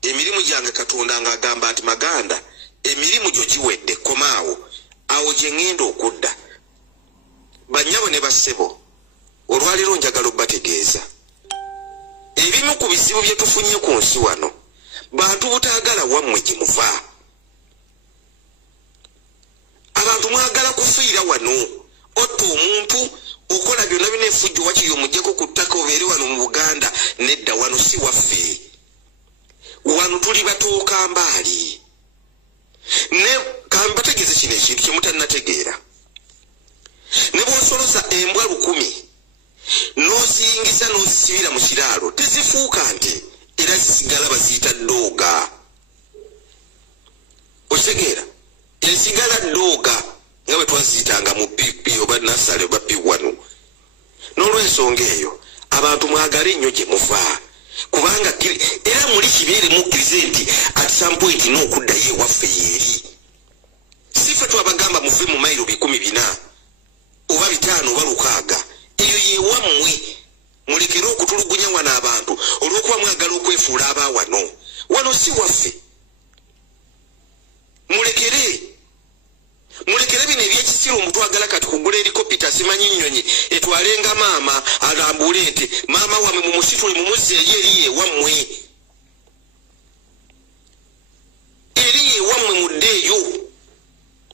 Emirimu gyange Katonda ng'agamba nti Maganda emirimu gyo giwedde komaawo awo gye ŋŋenda okudda. Bannyabo ne bassebo olwaliro njagala obbategeeza ebimu ku bizibu bye tufunye ku nsi wano bantu butaagala wammwe gye muva. Abantu mwagala kufiira wano otta omuntu okola byonna bino efujjo wakiri omugyeko ku ttaka obeere wano mu Buganda. Nedda wano si waffe. Wano tuli batooka mbaali. Ne kambategeeze kino ekintu kye mutannategeera. Ne bw'osolosa embwa 1000 n'oziyingiza n'ozisibira mu kiraalo tezifuuka nti era zisigala baziyita ddooga. Okitegeera esigala ddooga nga bwe twaziyitanga mu PP oba nasale oba P1. N'olw'ensonga eyo abantu mwagale nnyo gye muva kubanga era muli kibeere mukkirize nti at some point n'okuddayo ewaffe yeeri. Si ffe twabagamba muve mu mayiro 14 oba 5 oba 6. Eyo yeewammwe mulekere okutulugunya wano abantu olw'okuba mwagala okwefuula abaawano. Wano si waffe. Mulekere bino ebyekisiru omutwagala kati kugula helikopita simanyi nnyonyi etwalenga maama alambule nti maama wamwe mumusitule mumuzze eri yeewammwe. Eri yeewammwe muddeeyo.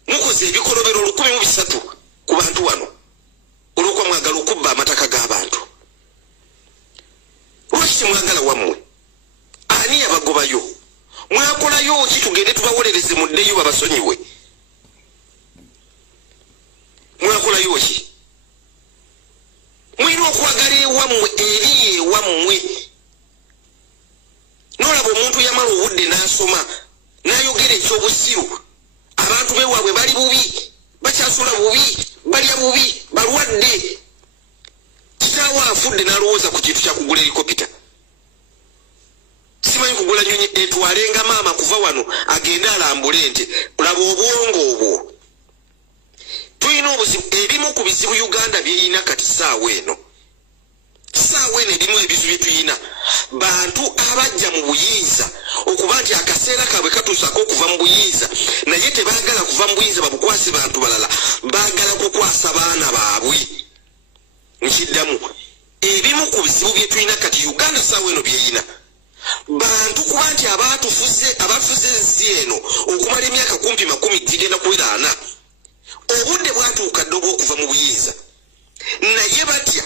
Mukoze ebikolobero 103 ku bantu wano olw'okuba mwagala okubba amataka g'abantu. Lwaki temwagala wammwe? Ani yabagobayo? Mwakolayo ki tugende tubawolereze muddeeyo babasonyiwe? Mwakolayo ki? Mwina okwagala ewammwe eri ewammwe. N'olaba omuntu yamala obudde n'asoma n'ayogera ekyobusiru. Abantu bewaabwe bali bubi, bakyasula bubi, balya bubi, balwadde. Kitaawe afudde n'alowooza ku kintu kya kugula helikopita. Simanyi kugula nnyonyi etwalenga maama kuva wano agende alambule nti laba obwongo obwo. Tuyina obuzibu ebimu ku bizibu Uganda byeyina kati ssaawa eno. Ssaawa eno ebimu ebizibu bye tuyina bantu abajja mu buyinza okuba nti akaseera kaabwe katuusako okuva mu buyinza naye tebaagala kuva mu buyinza babukwase bantu balala baagala kukwasa baana baabwe nkiddamu ebimu ku bizibu bye tulina kati Uganda saawa eno byeyina bantu kuba nti abatufuze ensi eno okumala emyaka kumpi 10 gigenda kuwera 4 obudde bwatuuka dde obw'okuva mu buyinza naye batya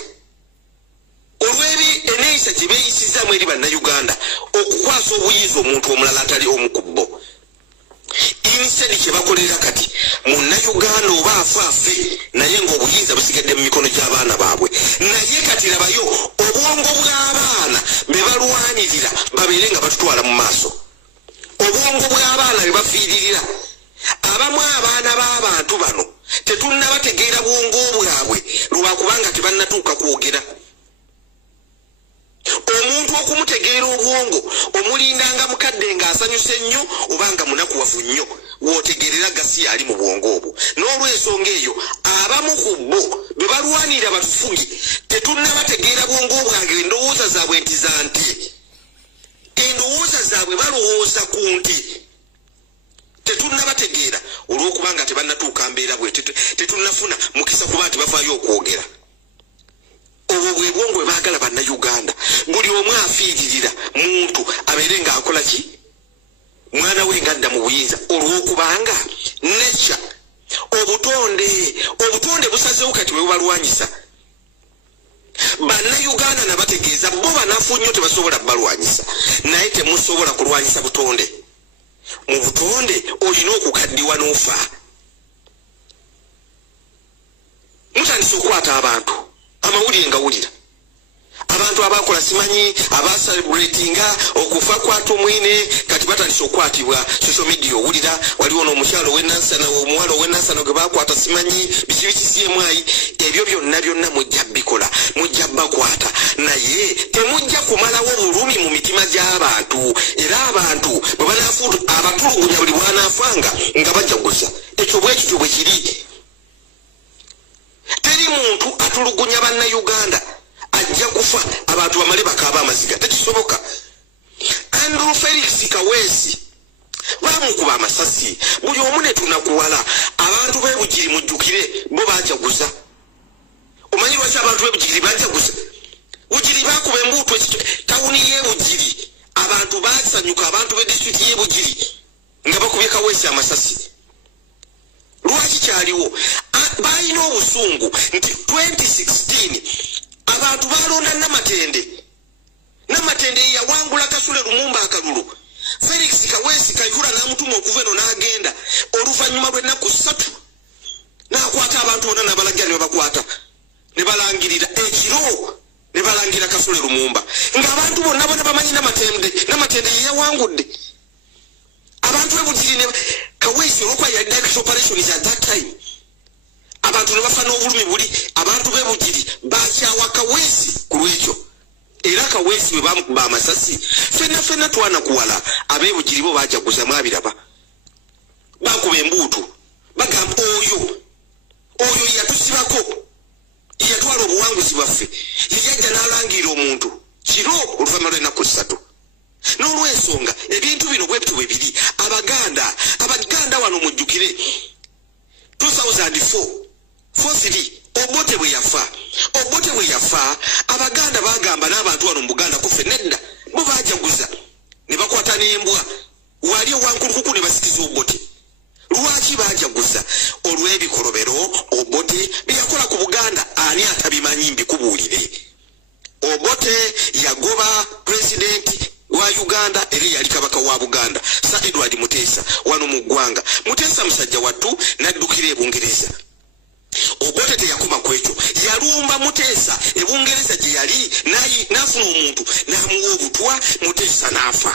olw'ebi eneeyisa gye beeyisizaamu eri bannayuganda okukwasa obuyinza omuntu omulala atali omu ku bo insedi kye bakolera kati munnayuganda oba afaafe naye ng'obuyinza busigadde mu mikono gy'abaana baabwe naye kati labayo obwongo bw'abaana be balwanirira babeere nga batutwala mu maaso obwongo bw'abaana be bafiiririra abamu abaana b'abantu bano tetunnabategeera bwongo bwabwe lwakubanga tebannatuuka kwogera omuntu okumutegeera obwongo omulindanga mukadde ng'asanyuse nnyo obanga munakuwavu nnyo wootegerera gasi ali mu bwongo obwo n'olw'ensonga eyo abamu ku bo be balwanirira batufuge tetunnabategeera bwongo bwange endowooza zaabwe nti za nte endowooza zaabwe balowooza ku nti tetunnabategeera olw'okubanga tebannatuuka mbeera bwe tetunnafuna mukisa kuba nti bafaayo okwogera obwo bwe bwongo bwe baagala bannayuganda buli omu afiiririra muntu abeere ng'akola ki mwana we ng'adda mu buyinza olw'okubanga nature obutonde busazeewo kati bwe bubalwanyisa bannayuganda nabategeeza bo banafu nnyo tebasobola balwanyisa naye temusobola kulwanyisa butonde mu butonde olina okukaddiwa n'ofa mutandise okukwata abantu amawulire ngawulira abantu abakola simanyi abaselebratinga okufa kwa Tumwine kati batandise okukwatibwa social media owulira waliwo n'omukyalo w'ennansana omuwala ow'ennansana gwe bakwata simanyi bikibikisiemwayi ebyo byonna mujja bikola mujja bakwata naye temujja kumalawo bulumi mu mitima gy'abantu era abantu bwe banaafuuta abatulugunya buli bwanaafanga nga bajaguza ekyo bwe kityo bwe kiri teri muntu atulugunya bannayuganda ajja kufa abantu bamale bakaaba amaziga tekisoboka Andrew Felix Kaweesi bamukuba amasasi buli omu ne tunakuwala abantu b'ebugiri mujjukire bo bajaguza omanyi lwaki abantu b'ebugiri bajaguza bugiri bakuba embuutu tawuni y'ebugiri abantu basanyuka abantu b'edisitulikiti y'ebugiri nga bakubye Kaweesi amasasi lwaki kyaliwo balina obusungu nti 2016 abantu balonda namatende yawangula Kasule Lumumba akalulu Felix Kaweesi kayihura n'amutuma okuva eno n'agenda oluvannyuma lw'ennaku 3 n'akwata abantu bonna n'abalagira ne babakwata ne balangirira ekiro ne balangira Kasule Lumumba ng'abantu bonna bamanyi namatende yeyawangudde abantu b'ebugiri ne Kaweesi olwokuba yali direct operations at that time abantu ne bafa n'obulumi buli abantu b'ebugiri bakyawa Kaweesi ku lwekyo era Kaweesi bwe bamukuba amasasi fenna twanakuwala ab'ebugiri bo bajaguza mwabiraba bakuba embuutu bagamba oyo yatusibako yatwala obuwanguzi bwaffe yajja n'alangirira omuntu kiro oluvannyuma lw'ennaku 3 n'olw'ensonga ebintu bino bwe bityo bwe biri abaganda wano mujjukire 2004 Obote bwe yafa abaganda bagamba n'abantu wano mu Buganda kufe nedda bo bajaguza ne bakwata n'embwa wali owankulukuku ne basikiza Obote lwaki bajaguza olw'ebikolobero Obote byakola ku Buganda ani atabimanyi mbikubuulire Obote yagoba president wa Uganda eri yali kabaka wa Buganda Sir Edward Mutesa wano mu ggwanga Mutesa musajja wattu naddukira e Bungereza Obote teyakoma kwekyo yalumba Mutesa e Bungereza gye yali n'afuna omuntu n'amuwa obutwa Mutesa n'afa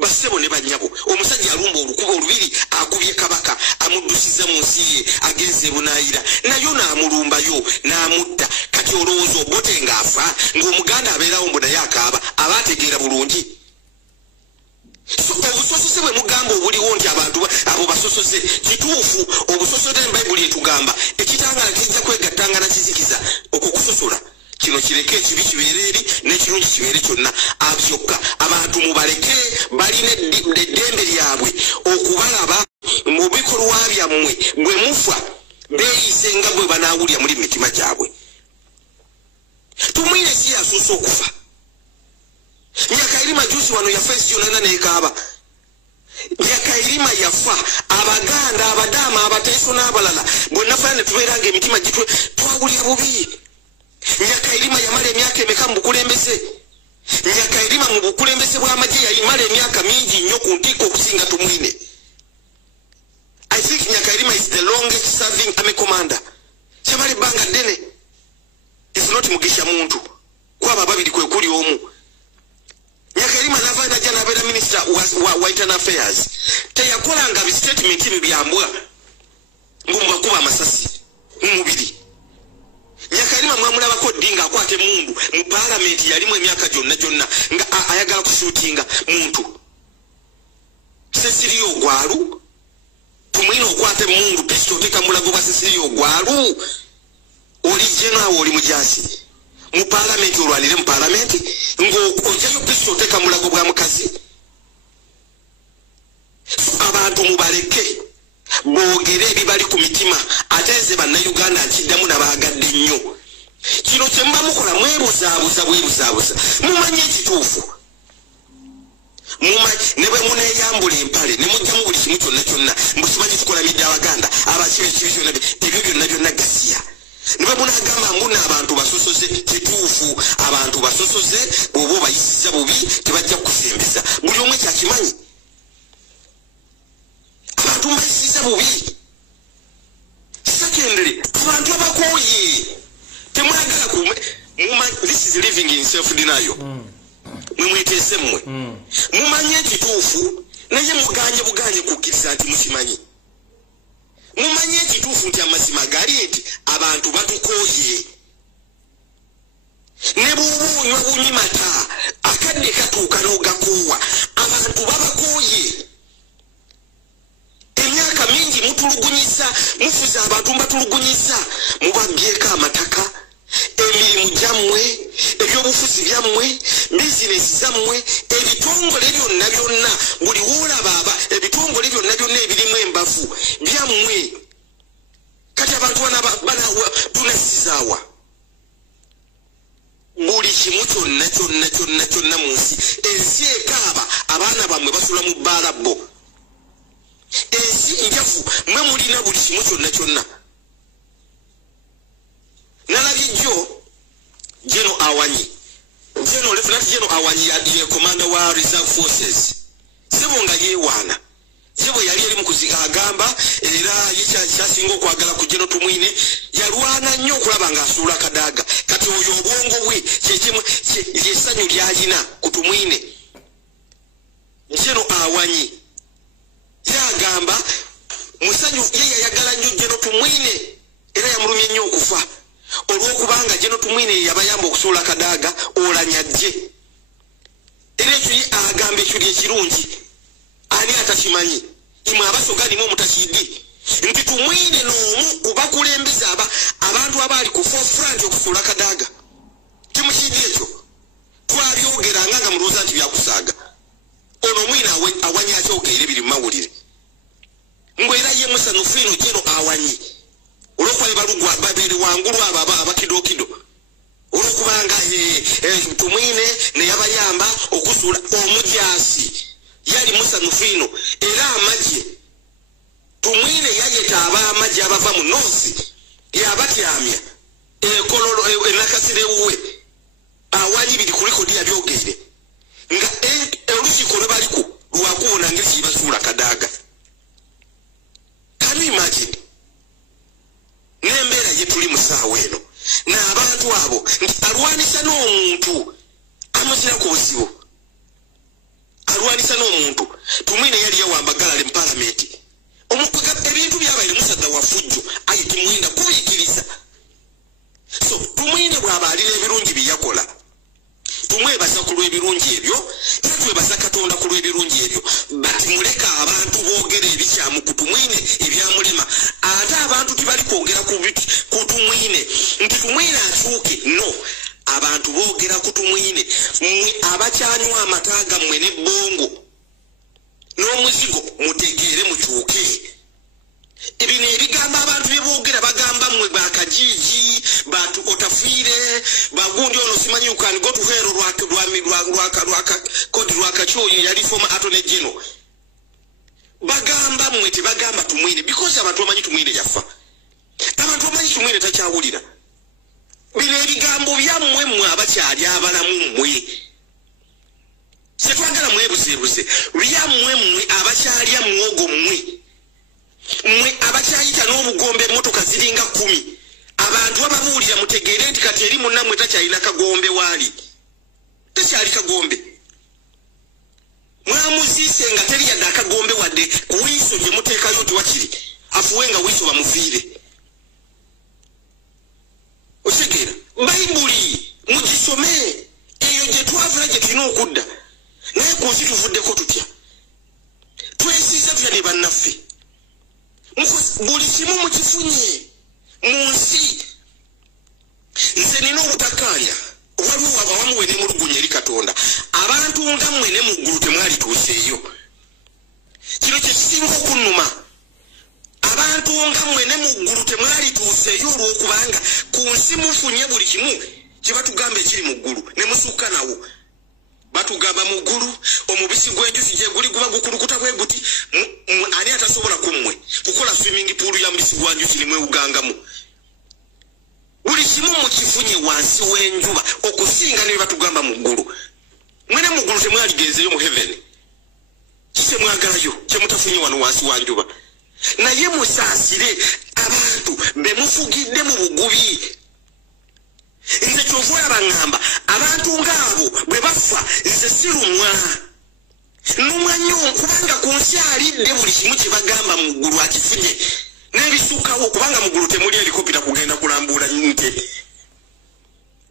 basebo ne banyabo omusajja alumba olukuba olubiri akubye kabaka amuddusiza mu nsi ye agenze e Bunaayira nayo n'amulumbayo n'amutta kati olowooza Obote ng'afa ng'omuganda abeerawo mbu naye akaaba abategeera bulungi obusosoze bwe mugamba obuliwo nti abantu abo basosoze kituufu obusosoze mu Bayibuli etugamba ekitangala kijja kwegattanga na kizikiza okukusosola kino kireke ekibi kibeere eri n'ekirungi kibeere kyonna abyokka abantu mubaleke balina eddembe lyabwe okubalaba mu bikolwa byammwe bwe mufa beeyise nga bwe banaawulya muri mitima gyabwe. Tumwine si yasuusa okufa. Nyakairima juzi wano yafa ensi yonna n'ekaaba. Nyakairima yafa Abaganda Abadaama Abateeso n'abalala bonna fana ne tubeeranga emitima gitwe twawulya bubi. Nyakairima yamala emyaka emeka mu bukulembeze. Nyakairima mu bukulembeze bw'amagye yayimala emyaka mingi nnyo ku ntikko okusinga Tumwine. I think Nyakairima is the longest serving army commander. Kyamala ebbanga ddene. It's not Mugisha muntu. Kwaba babiri kwe kuli omu. Nyakairima nava najja n'abeera minister wa internal affairs. Teyakolanga bi statement ebi byambwa. Ng'omubakuba amasasi mu mubiri. Nyakairima mwamulabako ddinga akwate mundu mu parliament yalimu emyaka gyonna nga ayagala kushootinga muntu. Sesiriyo Gwalu Tumwine okwate mundu pisto teka mulago ba Sesiriyo Gwalu oli general oli mujasi mu parliament olwanire mu parliament ngo ojayo pisto teka mulago bwa mukazi. Abantu mubaleke boogere ebibali ku mitima ate nze bannayuganda nkiddamu n'abaagadde nnyo. Kino kye muba mukola mwebuzaabuza mumanye ekituufu. Ne bwe muneeyambula empale ne mujjamu buli kimu kyonna mbukimanyi tukolamidde Abaganda abakiba ekibi kyonna ebyo byonna gasiya. Ne bwe munaagamba mbuna abantu basosoze kituufu abantu basosoze bw'oba obayisiza bubi tebajja kukusembeza buli omu ekyakimanyi. Abantu mbayisiza bubi. Secondly, abantu abakooye temwagala this is living in self-denial. Mwemweteese mmwe. Mumanye ekituufu naye muganye kukkiriza nti mukimanyi. Mumanye ekituufu nti amazima gali nti abantu batukooye. Ne bw'oba onywa bunyimata akadde katuuka n'ogakoowa abantu babakooye. Emyaka mingi mutulugunyisa mufuza abantu mbatulugunyisa mubabbyeko amataka emirimu gyammwe ebyobufuzi byammwe bizinesi zammwe ebitongole byonna buli woolaba ebitongole byonna ebirimu embavu byammwe. Kati abantu banawa tunasizaawa buli kimu kyonna mu nsi. Ensi ekaaba abaana bammwe basula mu bbalabbo. Ensi njafu mwe mulina buli kimu kyonna. Nalabye General Awanyi. Lieutenant General Awanyi ye commander wa reserve forces. Sebo nga yeewaana. Sebo yali eri mu kuziga agamba era yakyasinga okwagala ku General Tumwine yalwana nnyo okulaba ng'asuula Kadaaga. Kati oyo obwongo bwe essanyu lyalina ku Tumwine. General Awanyi yagamba musanyu ye yayagala nnyo General Tumwine era yamulumye nnyo okufa olw'okubanga General Tumwine yabayamba okusuula Kadaaga olanyajje. Era ekyo ye agamba ekyo lyekirungi ani atakimanyi imwe abasoga nimu omutakiddi nti Tumwine n'omu kubakulembeza abantu abaali ku forefront okusuula Kadaaga. Timukiddi ekyo twabyogeranga nga mulowooza nti byakusaaga. Ono Mwine Awanyi akyogera ebiri mu mawulire. Ngwera ye musanyufu ino General Awanyi olw'okuba balugwa babiri wangulu abo abakidokido olw'okubanga Tumwine ne yabayamba okusuula omujasi yali musanyufu ino era amagye Tumwine yayeta ab'amagye abava mu North yabatyamya ekololo enakasirewuwe Awanyi biri ku likodi yabyogere nga olukiiko lwe baliku lwakuwona ngeri kyebasuula Kadaaga. Can you imagine? N'embeera gye tuli mu ssaawa eno n'abantu abo nti alwanisa n'omuntu amuzira ku buzibu. Alwanisa n'omuntu. Tumwine yali yawambagala mu parliament. Ebintu byabaire musadda wa fujjo ayi Tumwine kubikiriza. So Tumwine bw'aba alina ebirungi bye yakola. Tumwebaza ku lw'ebirungi ebyo era twebaza Katonda ku lw'ebirungi ebyo. Bati muleka abantu boogera ebikyamu ku Tumwine ebyamulema ate abantu tibali kwogera ku Tumwine nti Tumwine akyuke no abantu boogera kutumwine mwe abakyanywa amataga mwe ne bongo n'omuzigo mutegeere mukyuke ebino ebigamba abantu beboogera bagamba mwe bakajiji batu otafiire bagundi ono simanyi you can go to hell kodi lwakakyoyo yali former attorney general bagamba mwe tebagamba tumwine because abantu bamanyi tumwine yafa abantu bamanyi tumwine takyawulira bino ebigambo byammwe mmwe abakyali abalamu mmwe setwagala mwebuzeebuze byammwe mmwe abakyalya mwogo mmwe abakyayita n'obugombe emmotoka ziringa 10 abantu ababuulira mutegeere nti kati eri munnammwe takyalina kagombe waali takyali kagombe mwamuziise nga teri yadde akagombe wadde ku wiiso gye muteekayo tiwakiri afuwe nga wiiso bamufiire otegeera bayibuli mugisome eyo gye twavula gye tulina okudda naye ku nsi tuvuddeko tutya twesiiza tutya ne bannaffe buli kimu mukifunye mu nsi nze nina obutakkaanya waliwo abawamu we ne mulugunya eri Katonda abantu nga mmwe ne mu ggulu temwalituuseeyo kino kye kisinga okunnuma abantu nga mmwe ne mu ggulu temwalituuseeyo olw'okubanga ku nsi mufunye buli kimu kye batugamba ekiri mu ggulu ne musukka nawo batugamba mu ggulu omubisi gw'enjuki gye guli guba gukulukuta bwe guti ani atasobola kummwe kukola swimming pool ya mubisi gwa njuki nimwe ugangamu buli kimu mukifunye wansi w'enjuba okusinga ne batugamba mu ggulu mwene mu ggulu temwaligenzeyo mu heaven kise mwagalayo kye mutafunye wano wansi wa njuba naye musaasire abantu be mufugidde mu bugubi nze kyova olaba abantu ng'abo bwe bafa nze sirumwa nnumwa nnyo kubanga ku nsi alidde buli kimu kye bagamba mu ggulu akifunye n'ebisukawo kubanga mu ggulu temuli helikopita kugenda kulambuula nte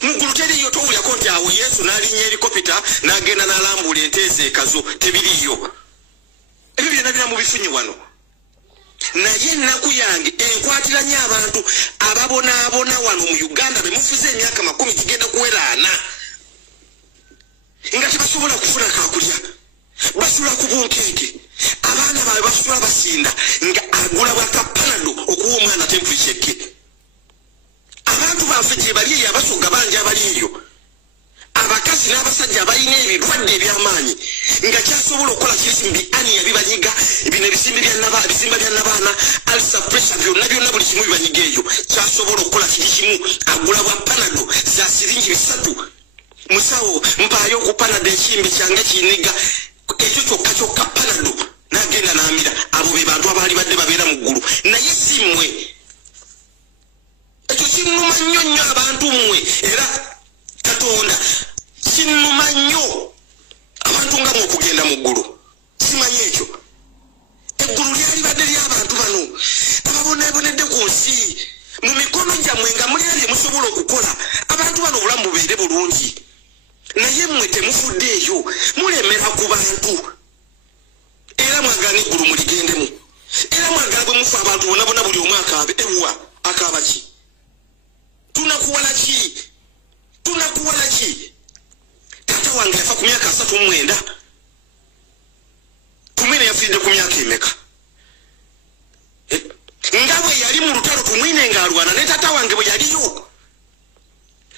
mu ggulu teriyo towulyako nti awo Yesu n'alinnya helikopita n'agenda n'alambuula ente ezeekazo tebiriyo ebyo byonna bira mu bifunye wano naye ennaku yange enkwatiranye abantu ababonaabona wano mu Uganda be mufuze emyaka 10 kigenda kuwera 4 nga tebasobola kufuna kakulya basula ku bunkenke abaana baabwe basula basinda nga agula bwakapanado okuwa omwana tempurikyeke abantu baffe gye bali eyo abasoga bangi abali eyo abakazi n'abasajja abalina ebirwadde eby'amaanyi nga kyasobola okukola kisimbi ani yabibanyiga bino ebisimba bya nabaana alsa pressure byonna buli kimu bibanyiga eyo kyasobola okukola kiri kimu agula bwa panado za siringi 3 musawo mpaayo ku panado ekimbi kyange kiyiniga ekyo kyokka panado n'agenda n'amira abo be bantu abaali badde babeera mu ggulu naye si mmwe ekyo kinnuma nnyo abantu mmwe era Katonda kinnuma nnyo abantu nga mmwe okugenda mu ggulu simanyi ekyo eggulu lyali badde ly'abantu bano ababoneebonedde ku nsi mu mikono gyammwe nga mulina bye musobola okukola abantu bano obulamu bubeere bulungi naye mmwe temufuddeeyo mulemera ku bantu era mwagala n'eggulu muligendemu era mwagala bwe mufa abantu bonabona buli omu akaabe ewuwa akaaba ki tunakuwala ki taata wange yafa ku myaka 39 tumwine yafiiridde ku myaka emeka nga bwe yali mu lutalo tumwine ng'alwana ne taata wange bwe yaliyo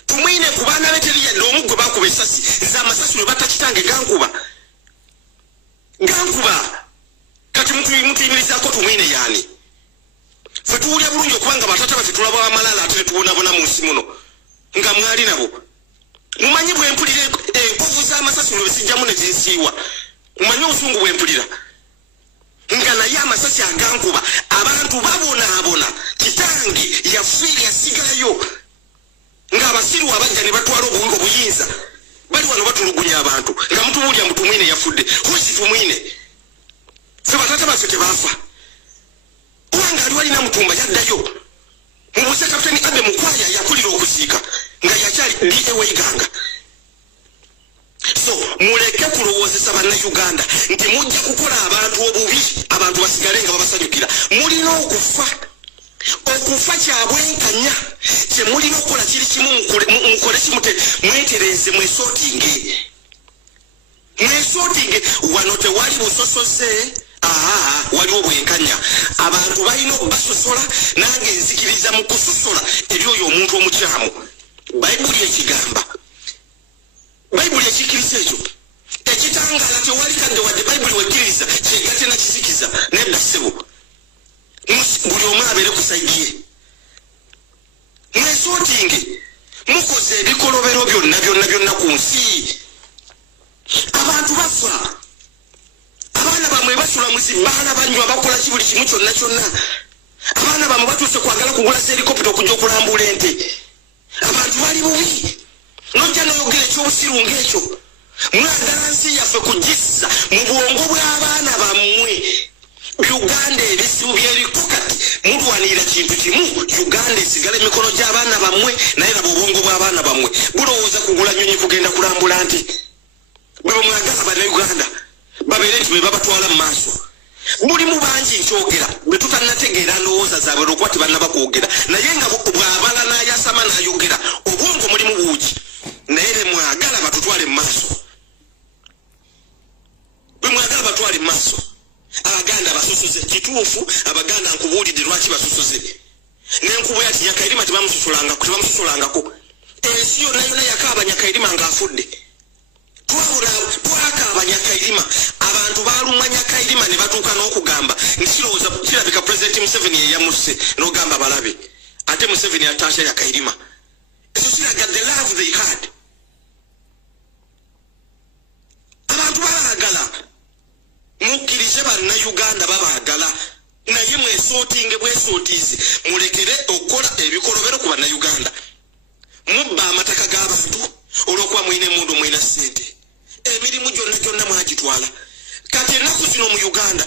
tumwine ku baana be teri yadde omu gwe baakuba essasi nze amasasi lwe batta kitange gankuba kati mutuyimirizaako tumwine yaani ffe tuwulya bulungi okubanga bataata baffe tulaba amalala ate tetuwonabona mu nsi muno nga mwali nabo mumanyi bwe mpulira enkovu z'amasasi lwe zijjamu ne zinsiiwa mumanyi obusungu bwe mpulira nga naye amasasi agankuba abantu babonaabona kitange yafiire yasigalayo ng'abasiru abajja ne batwala obuyinza bali wano batulugunya abantu nga mutubuulya mutumwine yafudde hosi tumwine ffe bataata baffe tebaafa kubanga ali walina mutumba yaddayo mubuuze kapitani Abe Mukwaya yakulira okusiika nga yakyali DA Iganga so muleke kulowoozesa bannayuganda nti mujja kukola abantu obubi abantu basigale nga babasanyukira mulina okufa kya bwenkanya kyemulina okukola kiri kimu mukole kimute mwetereze mwesotinge wano tewali busosoze waliwo bwenkanya abantu balina okubasosola nange nzikiriza mu kusosola eri oyo omuntu omukyamu bayibuli ekigamba bayibuli ekikiriza ekyo ekitangala tewali kadde wadde bayibuli wekiriza kyegate nakizikiza nedda ssebo buli omu abeere ku saidi ye mwesotinge mukoze ebikolobero byonna ku nsi abantu bafa abaana bamwe basula mu zibbaala banywa bakola buli kimu kyonna abaana bamwe batuuse kwagala kugula helikopita okujja okulambula ente abantu bali bubi nojja noyogera ekyobusiru ng'ekyo mwagala nsi yaffe kugissa mu bwongo bw'abaana bammwe Uganda ebisibu byeriko kati mulwanira kintu kimu Uganda esigala emikono gy'abaana bammwe naye nabo obwongo bw'abaana bammwe bulowooza kugula nnyonyi kugenda kulambula nte bwe mwagala bana Uganda babeere nti be babatwala mu maaso mulimu bangi nkyogera bwe tutannategeera ndowooza zaabwe olwokuba tebannaba kwogera naye nga bw'abala n'ayasama n'ayogera obwongo mulimu buugi naye be mwagala batutwale mu maaso bwe mwagala batwale mu maaso abaganda basosoze kituufu abaganda nkubuulidde lwaki basosoze n'enkubu yati Nyakairima tebamusosolangako ensi yonna yakaaba Nyakairima ng'afudde twakaaba Nyakairima abantu baalumwa Nyakairima ne batuuka n'okugamba nti kirowooza kirabika Pulezidenti Museveni yeyamusse n'ogamba balabe ate Museveni ataasya Nyakairima ekyo kiraga the love they had abantu babaagala mukkirize banna Uganda babaagala naye mwesootinge bwesootiize mulekere okukola ebikolobero ku banna Uganda mubba amataka g'abantu olw'okuba mwine emundu mwina ssente emirimu gyonna mwagitwala kati ennaku zino mu Uganda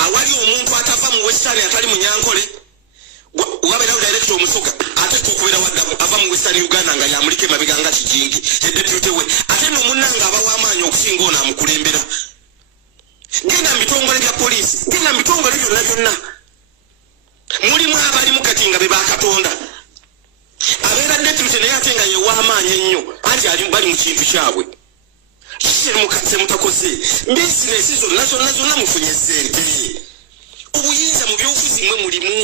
awali omuntu atava mu Western atali munyankole wabeerawo director omusoga ate okubeera waddamu ava mu Western Uganda nga yamulika emabega nga kijingi edeputy we ate n'omunnanga aba w'amaanyi okusinga ono amukulembera genda mu bitongole bya poliisi genda mu bitongole byonna mulimu abalimu kati nga be bakatonda abeera deputy naye ate nga ye w'amaanyi ennyo anti ali bali mu kintu kyabwe kikiremukase mutakoze bizinesi zonna mufunye ssente obuyinza mu byobufuzi mwe mulimu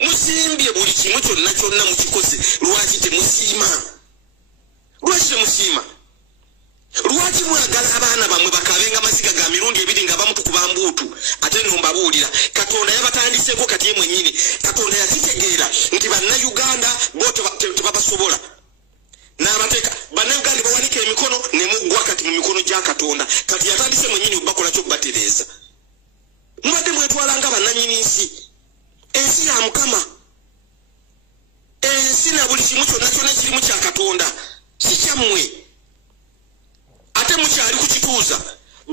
musimbye buli kimu kyonna mukikoze lwaki temusiima lwaki mwagala abaana bamwe bakabenga amaziga ga mirundi ebiri nga bamutukuba mbuutu ate nno mbabuulira Katonda yabatandiseeko kati ye mwennyini Katonda yakitegeera nti bannayuganda bo tebabasobola n'abateeka bannayuganda bawanika emikono ne muggwa kati mu mikono gya Katonda kati yatandise mwennyini bakola kyo kubatereeza mubadde mwetwalanga bannannyini ensi ya Mukama ensi na buli kimu kyonna kirimu kya Katonda si kyammwe ate mukyali kukituuza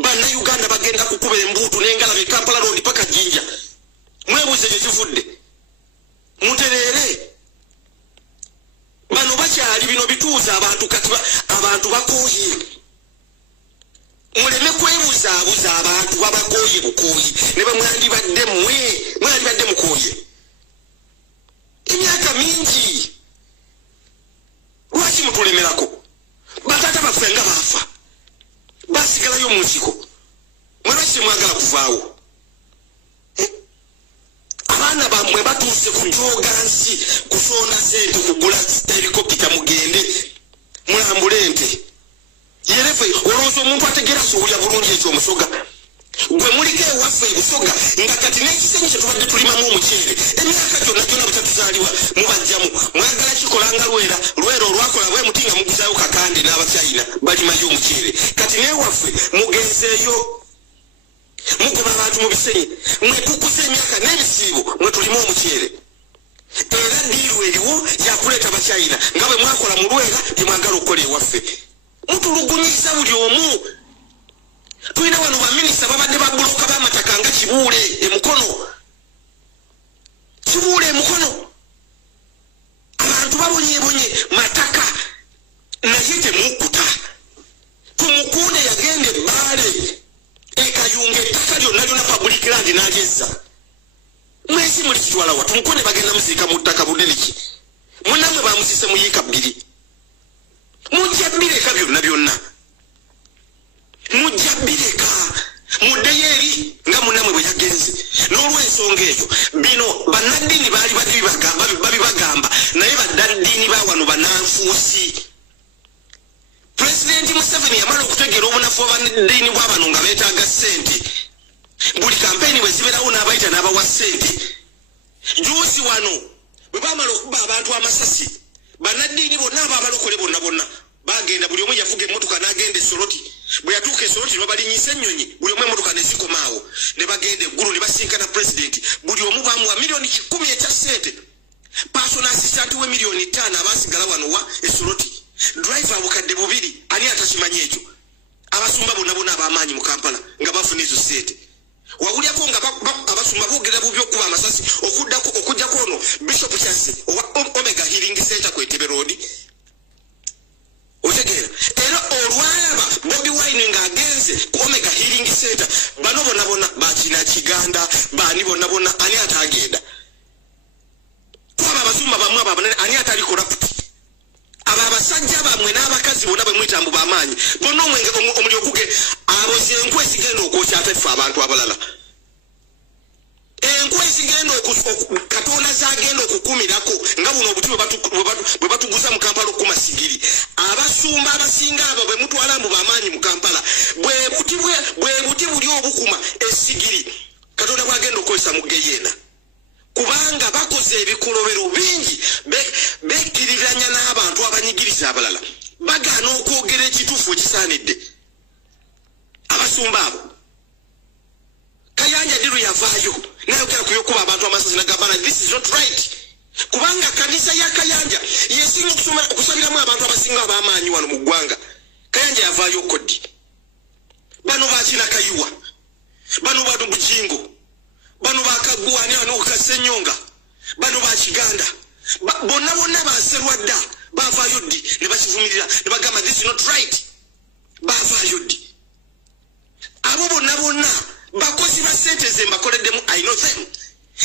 bannayuganda bagenda kukuba embuutu n'engalabe e Kampala Road paka Jinja mwebuuze gye kivudde mutereere bano bakyali bino bituuza abantu kati abantu bakooye muleme kwebuzaabuza abantu babakooye bukooyi ne bamwandibadde mwandibadde mukooye emyaka mingi lwaki mutulemerako batata baffe nga baafa basigalayo mu nsiko mwebaki temwagala kuvaawo abaana bammwe batuuse kujooga nsi kusoona sente kugula helikopita mugende mulambule ente yerefe olowooza omuntu ategeera asuubulya bulungi ekyo omusoga gwe muliko ewaffe ebusoga nga kati n'ekisenyi kye tubadde tulimamu omuceere emyaka gyonna butatuzaaliwa mubajjamu mwagala kikolanga lwera olwakola bwe muti nga muguzaayo kakande n'abacyayina balimayo omuceere kati n'ewaffe mugenzeeyo mugoba abantu mu bisenyi mwetukuza emyaka n'ebisiibo mwe tulimu omuceere era diiru eriwo yakuleeta bacyayina nga bwe mwakola mu lwera gyemwagala okukola ewaffe mutulugunyiza buli omu tulina wano baminisita babadde babuloka b'amataka nga kibuule emukono abantu babonyebonye mataka naye temukuta tumukunde yagenda ebbaale ekayunga ettaka lyonna public land n'agezza mwesi muli kitwala wa tumukone bagenda muzika mu ttaka budeliki munamwe bamuzise mu yika 2 mujja bireka byonna mujja bireka mudeyeri nga munamwe bwe yagenze n'olw'ensonga eyo bino bannaddiini baali babibagamba naye baddaddiini ba wano bananfuusi President Museveni yamala okutegeera obunafu bw'abannaddiini bw'abano nga beetaaga ssente buli kampeyini bwe zibeerawo n'abayita n'abawa ssente juuzi wano bwe baamala okuba abantu amasasi bannaddiini bonna ab'abalokole bonna bagenda buli omu yavuga emmotoka n'agenda Soroti bwe yatuuka Soroti babalinyisa ennyonyi buli omu emmotoka ne zikomaawo ne bagenda eggulu ne basinkana president buli omu baamuwa miliyoni 10 ekya ssente personal assistant we miliyoni 5 abaasigala wano wa Soroti driver bukadde 2 ani atakimanyi ekyo abasumba bonna ab'amaanyi mu Kampala nga bafuna ezo ssente wawulyako nga abasumba boogera bubi okuba amasasi okujjako ono Bishop Kyazze owa Omega Healing Center ku Entebbe Road otegeera era olwalaba Bobi Wine ng'agenze ku Omega Healing Center bano bonna bakina Kiganda bani bonna ani atagenda kwaba abasumba bamwe abanene ani atali corrupt aba abasajja bamwe n'abakazi bonna bwe mwitambu b'amaanyi bonna omwenge omuli okuge abo enkwe zigenda okwokya atefe abantu abalala enkwe zigenda Katonda zagenda okukumirako nga buno obuti bwe batuguza mu Kampala okukuma sigiri abasumba abasinga abo bwe mutwala mu b'amaanyi mu Kampala bwe buti buli obukuma esigiri Katonda bwagenda okukozesa mu Geyena kubanga bakoze ebikolobero bingi bekiriranya n'abantu abanyigiriza abalala bagaana okwogera ekituufu ekisaanidde abasumba abo Kayanja diru yavaayo nayogera ku byokuba abantu amasasi nagamba this is not right kubanga kanisa ya Kayanja yesinga okusabiramu abantu abasinga ab'amaanyi wano mu ggwanga Kayanja yavaayo kodi bano bakina Kayuwa bano badu Bujingo bano bakagwani ano Kasenyonga bano ba Kiganda bonna baserwa dda bavaayo ddi ne bakivumirira ne bagamba this is not right bavaayo ddi abo bonna bakozi ba ssente ze mbakoleddemu I know them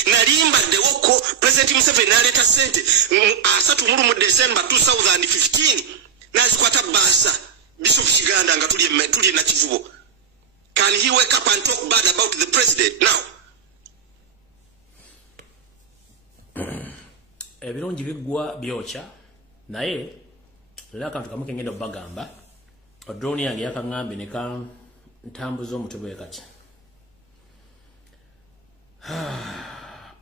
nalimbaddewo ko President Museveni n'aleeta ssente 3 December 2015 n'azikwata Baasa Bishop Kiganda nga tuli na Kivubo. Can he wake up and talk bad about the president now? Ebirungi bigwa byocha naye lera kantu kamuke ngenda bagamba drone yange yakangambe ne ka ntambuzo omutwe kati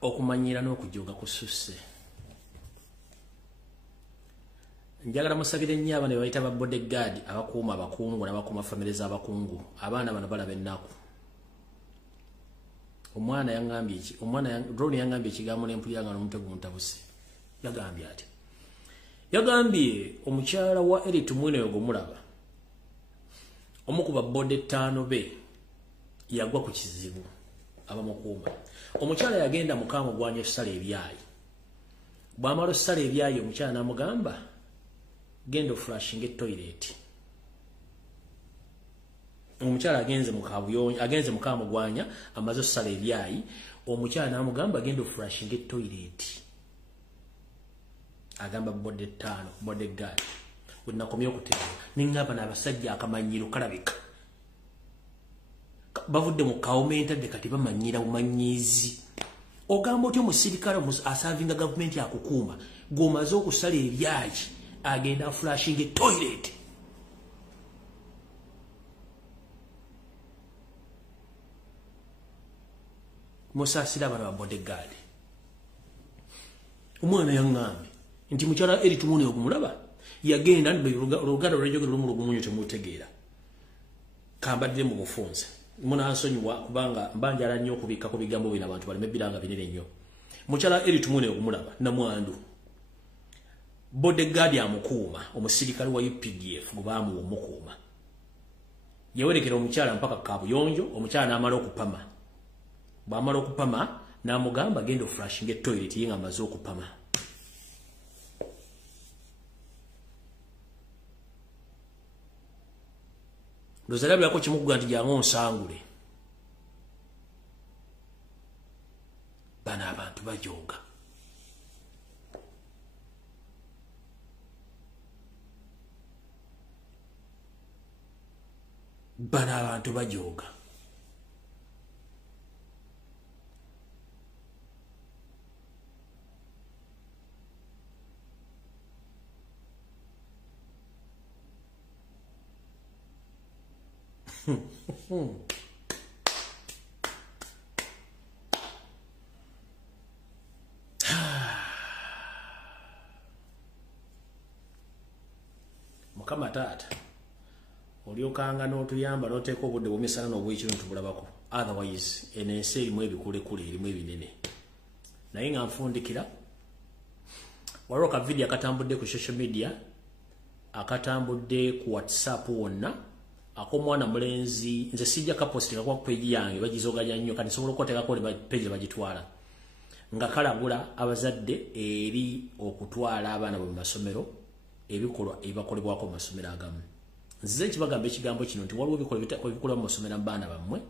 okumanyira n'okujoga kususse njagala musabire nnyo abana bayita ba bodyguard abakuuma abakungu n'abakuuma family z'abakungu abaana bano balaba ennaku omwana yangambye iki drone yangambye ekigambo n'empulira nga n'omutwe guntabuse yagambye ati yagambye omukyala wa Erit Mwine ogumulaba omukuba bode 5 be yagwa ku kizibu abamukuuma omukyala yagenda mukamo gwanye sala ebyayi bwamalo sala ebyayi omukyala namugamba genda flashing e toilet omukyala agenze mukamo gwanya amazo sala ebyayi omukyala namugamba genda flashing e toilet agamba bode 5 bode guard unakomyo kutera ningaba n'abasajja akamanyiro kalabika bavudde mu kaomenta de kati bamanyira umanyizi ogamba otyo musirikale asavinga government yakukuma gomaze okusala ebyaji agenda flashing e toilet musasira bana bodyguard umwana yangambe nti mukyala Erit Mwine okumulaba yagenda oluganda olw'enjogera lumulugumunyo temutegeera kambadde mu bufunze munansonyiwa kubanga mbanjala nnyo okubika ku bigambo bino abantu baleme biranga binene nnyo mukyala Erit Mwine okumulaba namwandu bodyguard amukuuma omusirikale wa UPDF gubamu omukuuma yawerekera omukyala mpaka kabuyonjo omukyala n'amala okupama bw'amala okupama n'amugamba genda flashing e toilet yenga amaze okupama Luzalabya yako kimugwa nti jango nsangule bana abantu bajooga. Bano abantu bajooga. Mukama taata olyokanga n'otuyamba n'oteeka obudde bw'emisana n'obw'ekiro ntubulabako, otherwise enensi erimu ebikulekule erimu ebinene. Naye nga nfundikira waliwo ka video akatambudde ku social media, akatambudde ku WhatsApp wonna, ak'omwana mulenzi. Nze sijja kapostinga kwa page yange bagizoganya nnyo kati nsobola okuteekako ne page bagitwala, nga kalagula abazadde eri okutwala abaana mu masomero ebikolwa ebibakolebwako mu masomero agamu. Nze kibagamba ekigambo kino nti waliwo ebikolwa mu masomero abaana bammwe,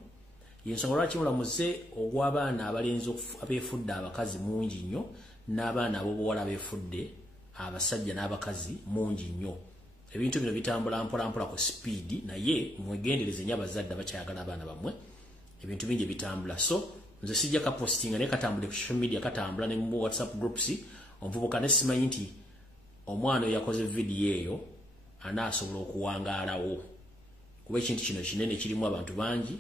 yensonga lwaki mulamuze ogw'abaana abalenzi abeefudde abakazi mungi nnyo, n'abaana ab'obuwala abeefudde abasajja n'abakazi mungi nnyo. Ebintu bino bitambula mpola ku speed, naye mwegendereze nnyo abazadde abakyayagala abaana bammwe, ebintu bingi bitambula. So nze sijja kapostinga naye katambule ku social media, katambula ne mu WhatsApp groups. Omuvubuka ne simanyi nti omwana yakoze video eyo anaasobola okuwangaalawo, kuba ekintu kino kinene kirimu abantu bangi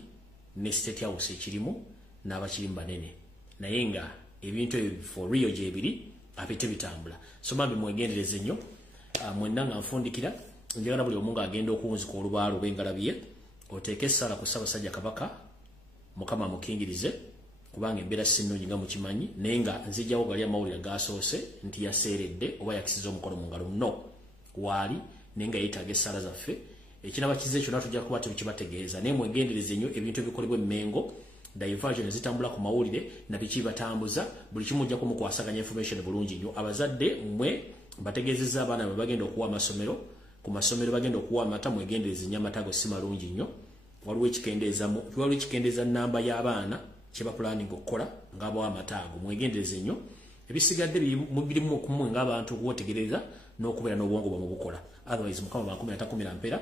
ne State House ekirimu n'abakirimu banene, naye nga ebintu ebyo for real gye biri abite bitambula. So mambi mwegendereze nnyo. Mwenna nga nfundikira njagala buli omu ng'agenda okunzika olubaalo b'engalabiye, oteeke essala ku Ssaabasajja Kabaka, Mukama amukingirize, kubanga embeera sinnungi nga mukimanyi, naye nga nzijjawo gali amawulire gasoose nti yaseeredde oba yakisiza omukono mu ngalo no waali, naye nga yeetaaga essala zaffe. Ekiraba kize kyonna tujja kuba tukibategeeza, naye mwegendereze nnyo ebintu ebikolebwa emmengo, diversion ezitambula ku mawulire na biki batambuza, buli kimu ojja kumukwasaganya information bulungi nnyo. Abazadde mmwe bategeezezza abaana bwe bagenda okuwa amasomero, ku masomero bagenda okuwa amata, mwegendereze nnyo amata go si malungi nnyo. Waliwo ekikendeeza nnamba y'abaana kye bapulaninga okukola ng'abawa amata ago, mwegendereze nnyo. Ebisigadde birimu okumu ng'abantu okuwetegereza n'okubeera n'obwongo bwe mubukola, otherwise Mukama bankumi atakumira mpeera.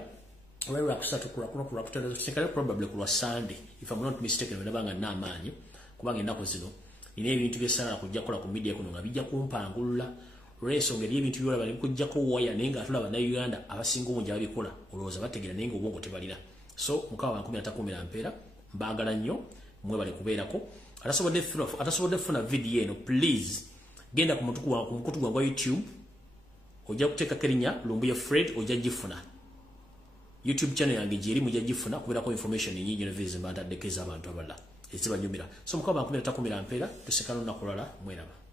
Olwalula kusatu kula kutandika tusekale probably ku lwa Sunday if I'm not mistaken, ndabanga n'amaanyi kubanga ennaku zino nina ebintu by'essala kujja kukola ku media kuno nga bijja kumpangulula olw'ensonga eri ebintu byolaba nebikujjako waya, naye nga tulaba Uganda abasinga obungi ababikola olowooza bategeera naye nga obwongo tebalina. So Mukama bankumi atakumira mpeera, mbaagala nnyo, mwebale kubeerako. Atasobodde funa video eno, please genda ku mukutu gwange wa YouTube, ojja kuteekako erinnya Lumbuye Fred, ojja gifuna. YouTube channel yange jeri mujja gifuna kubeerako information nyingi nevize mbataddeko ez'abantu abalala ezibanyumira. So Mukama bankumi atakumira mpeera, tusekana olunaku lulala, mweraba.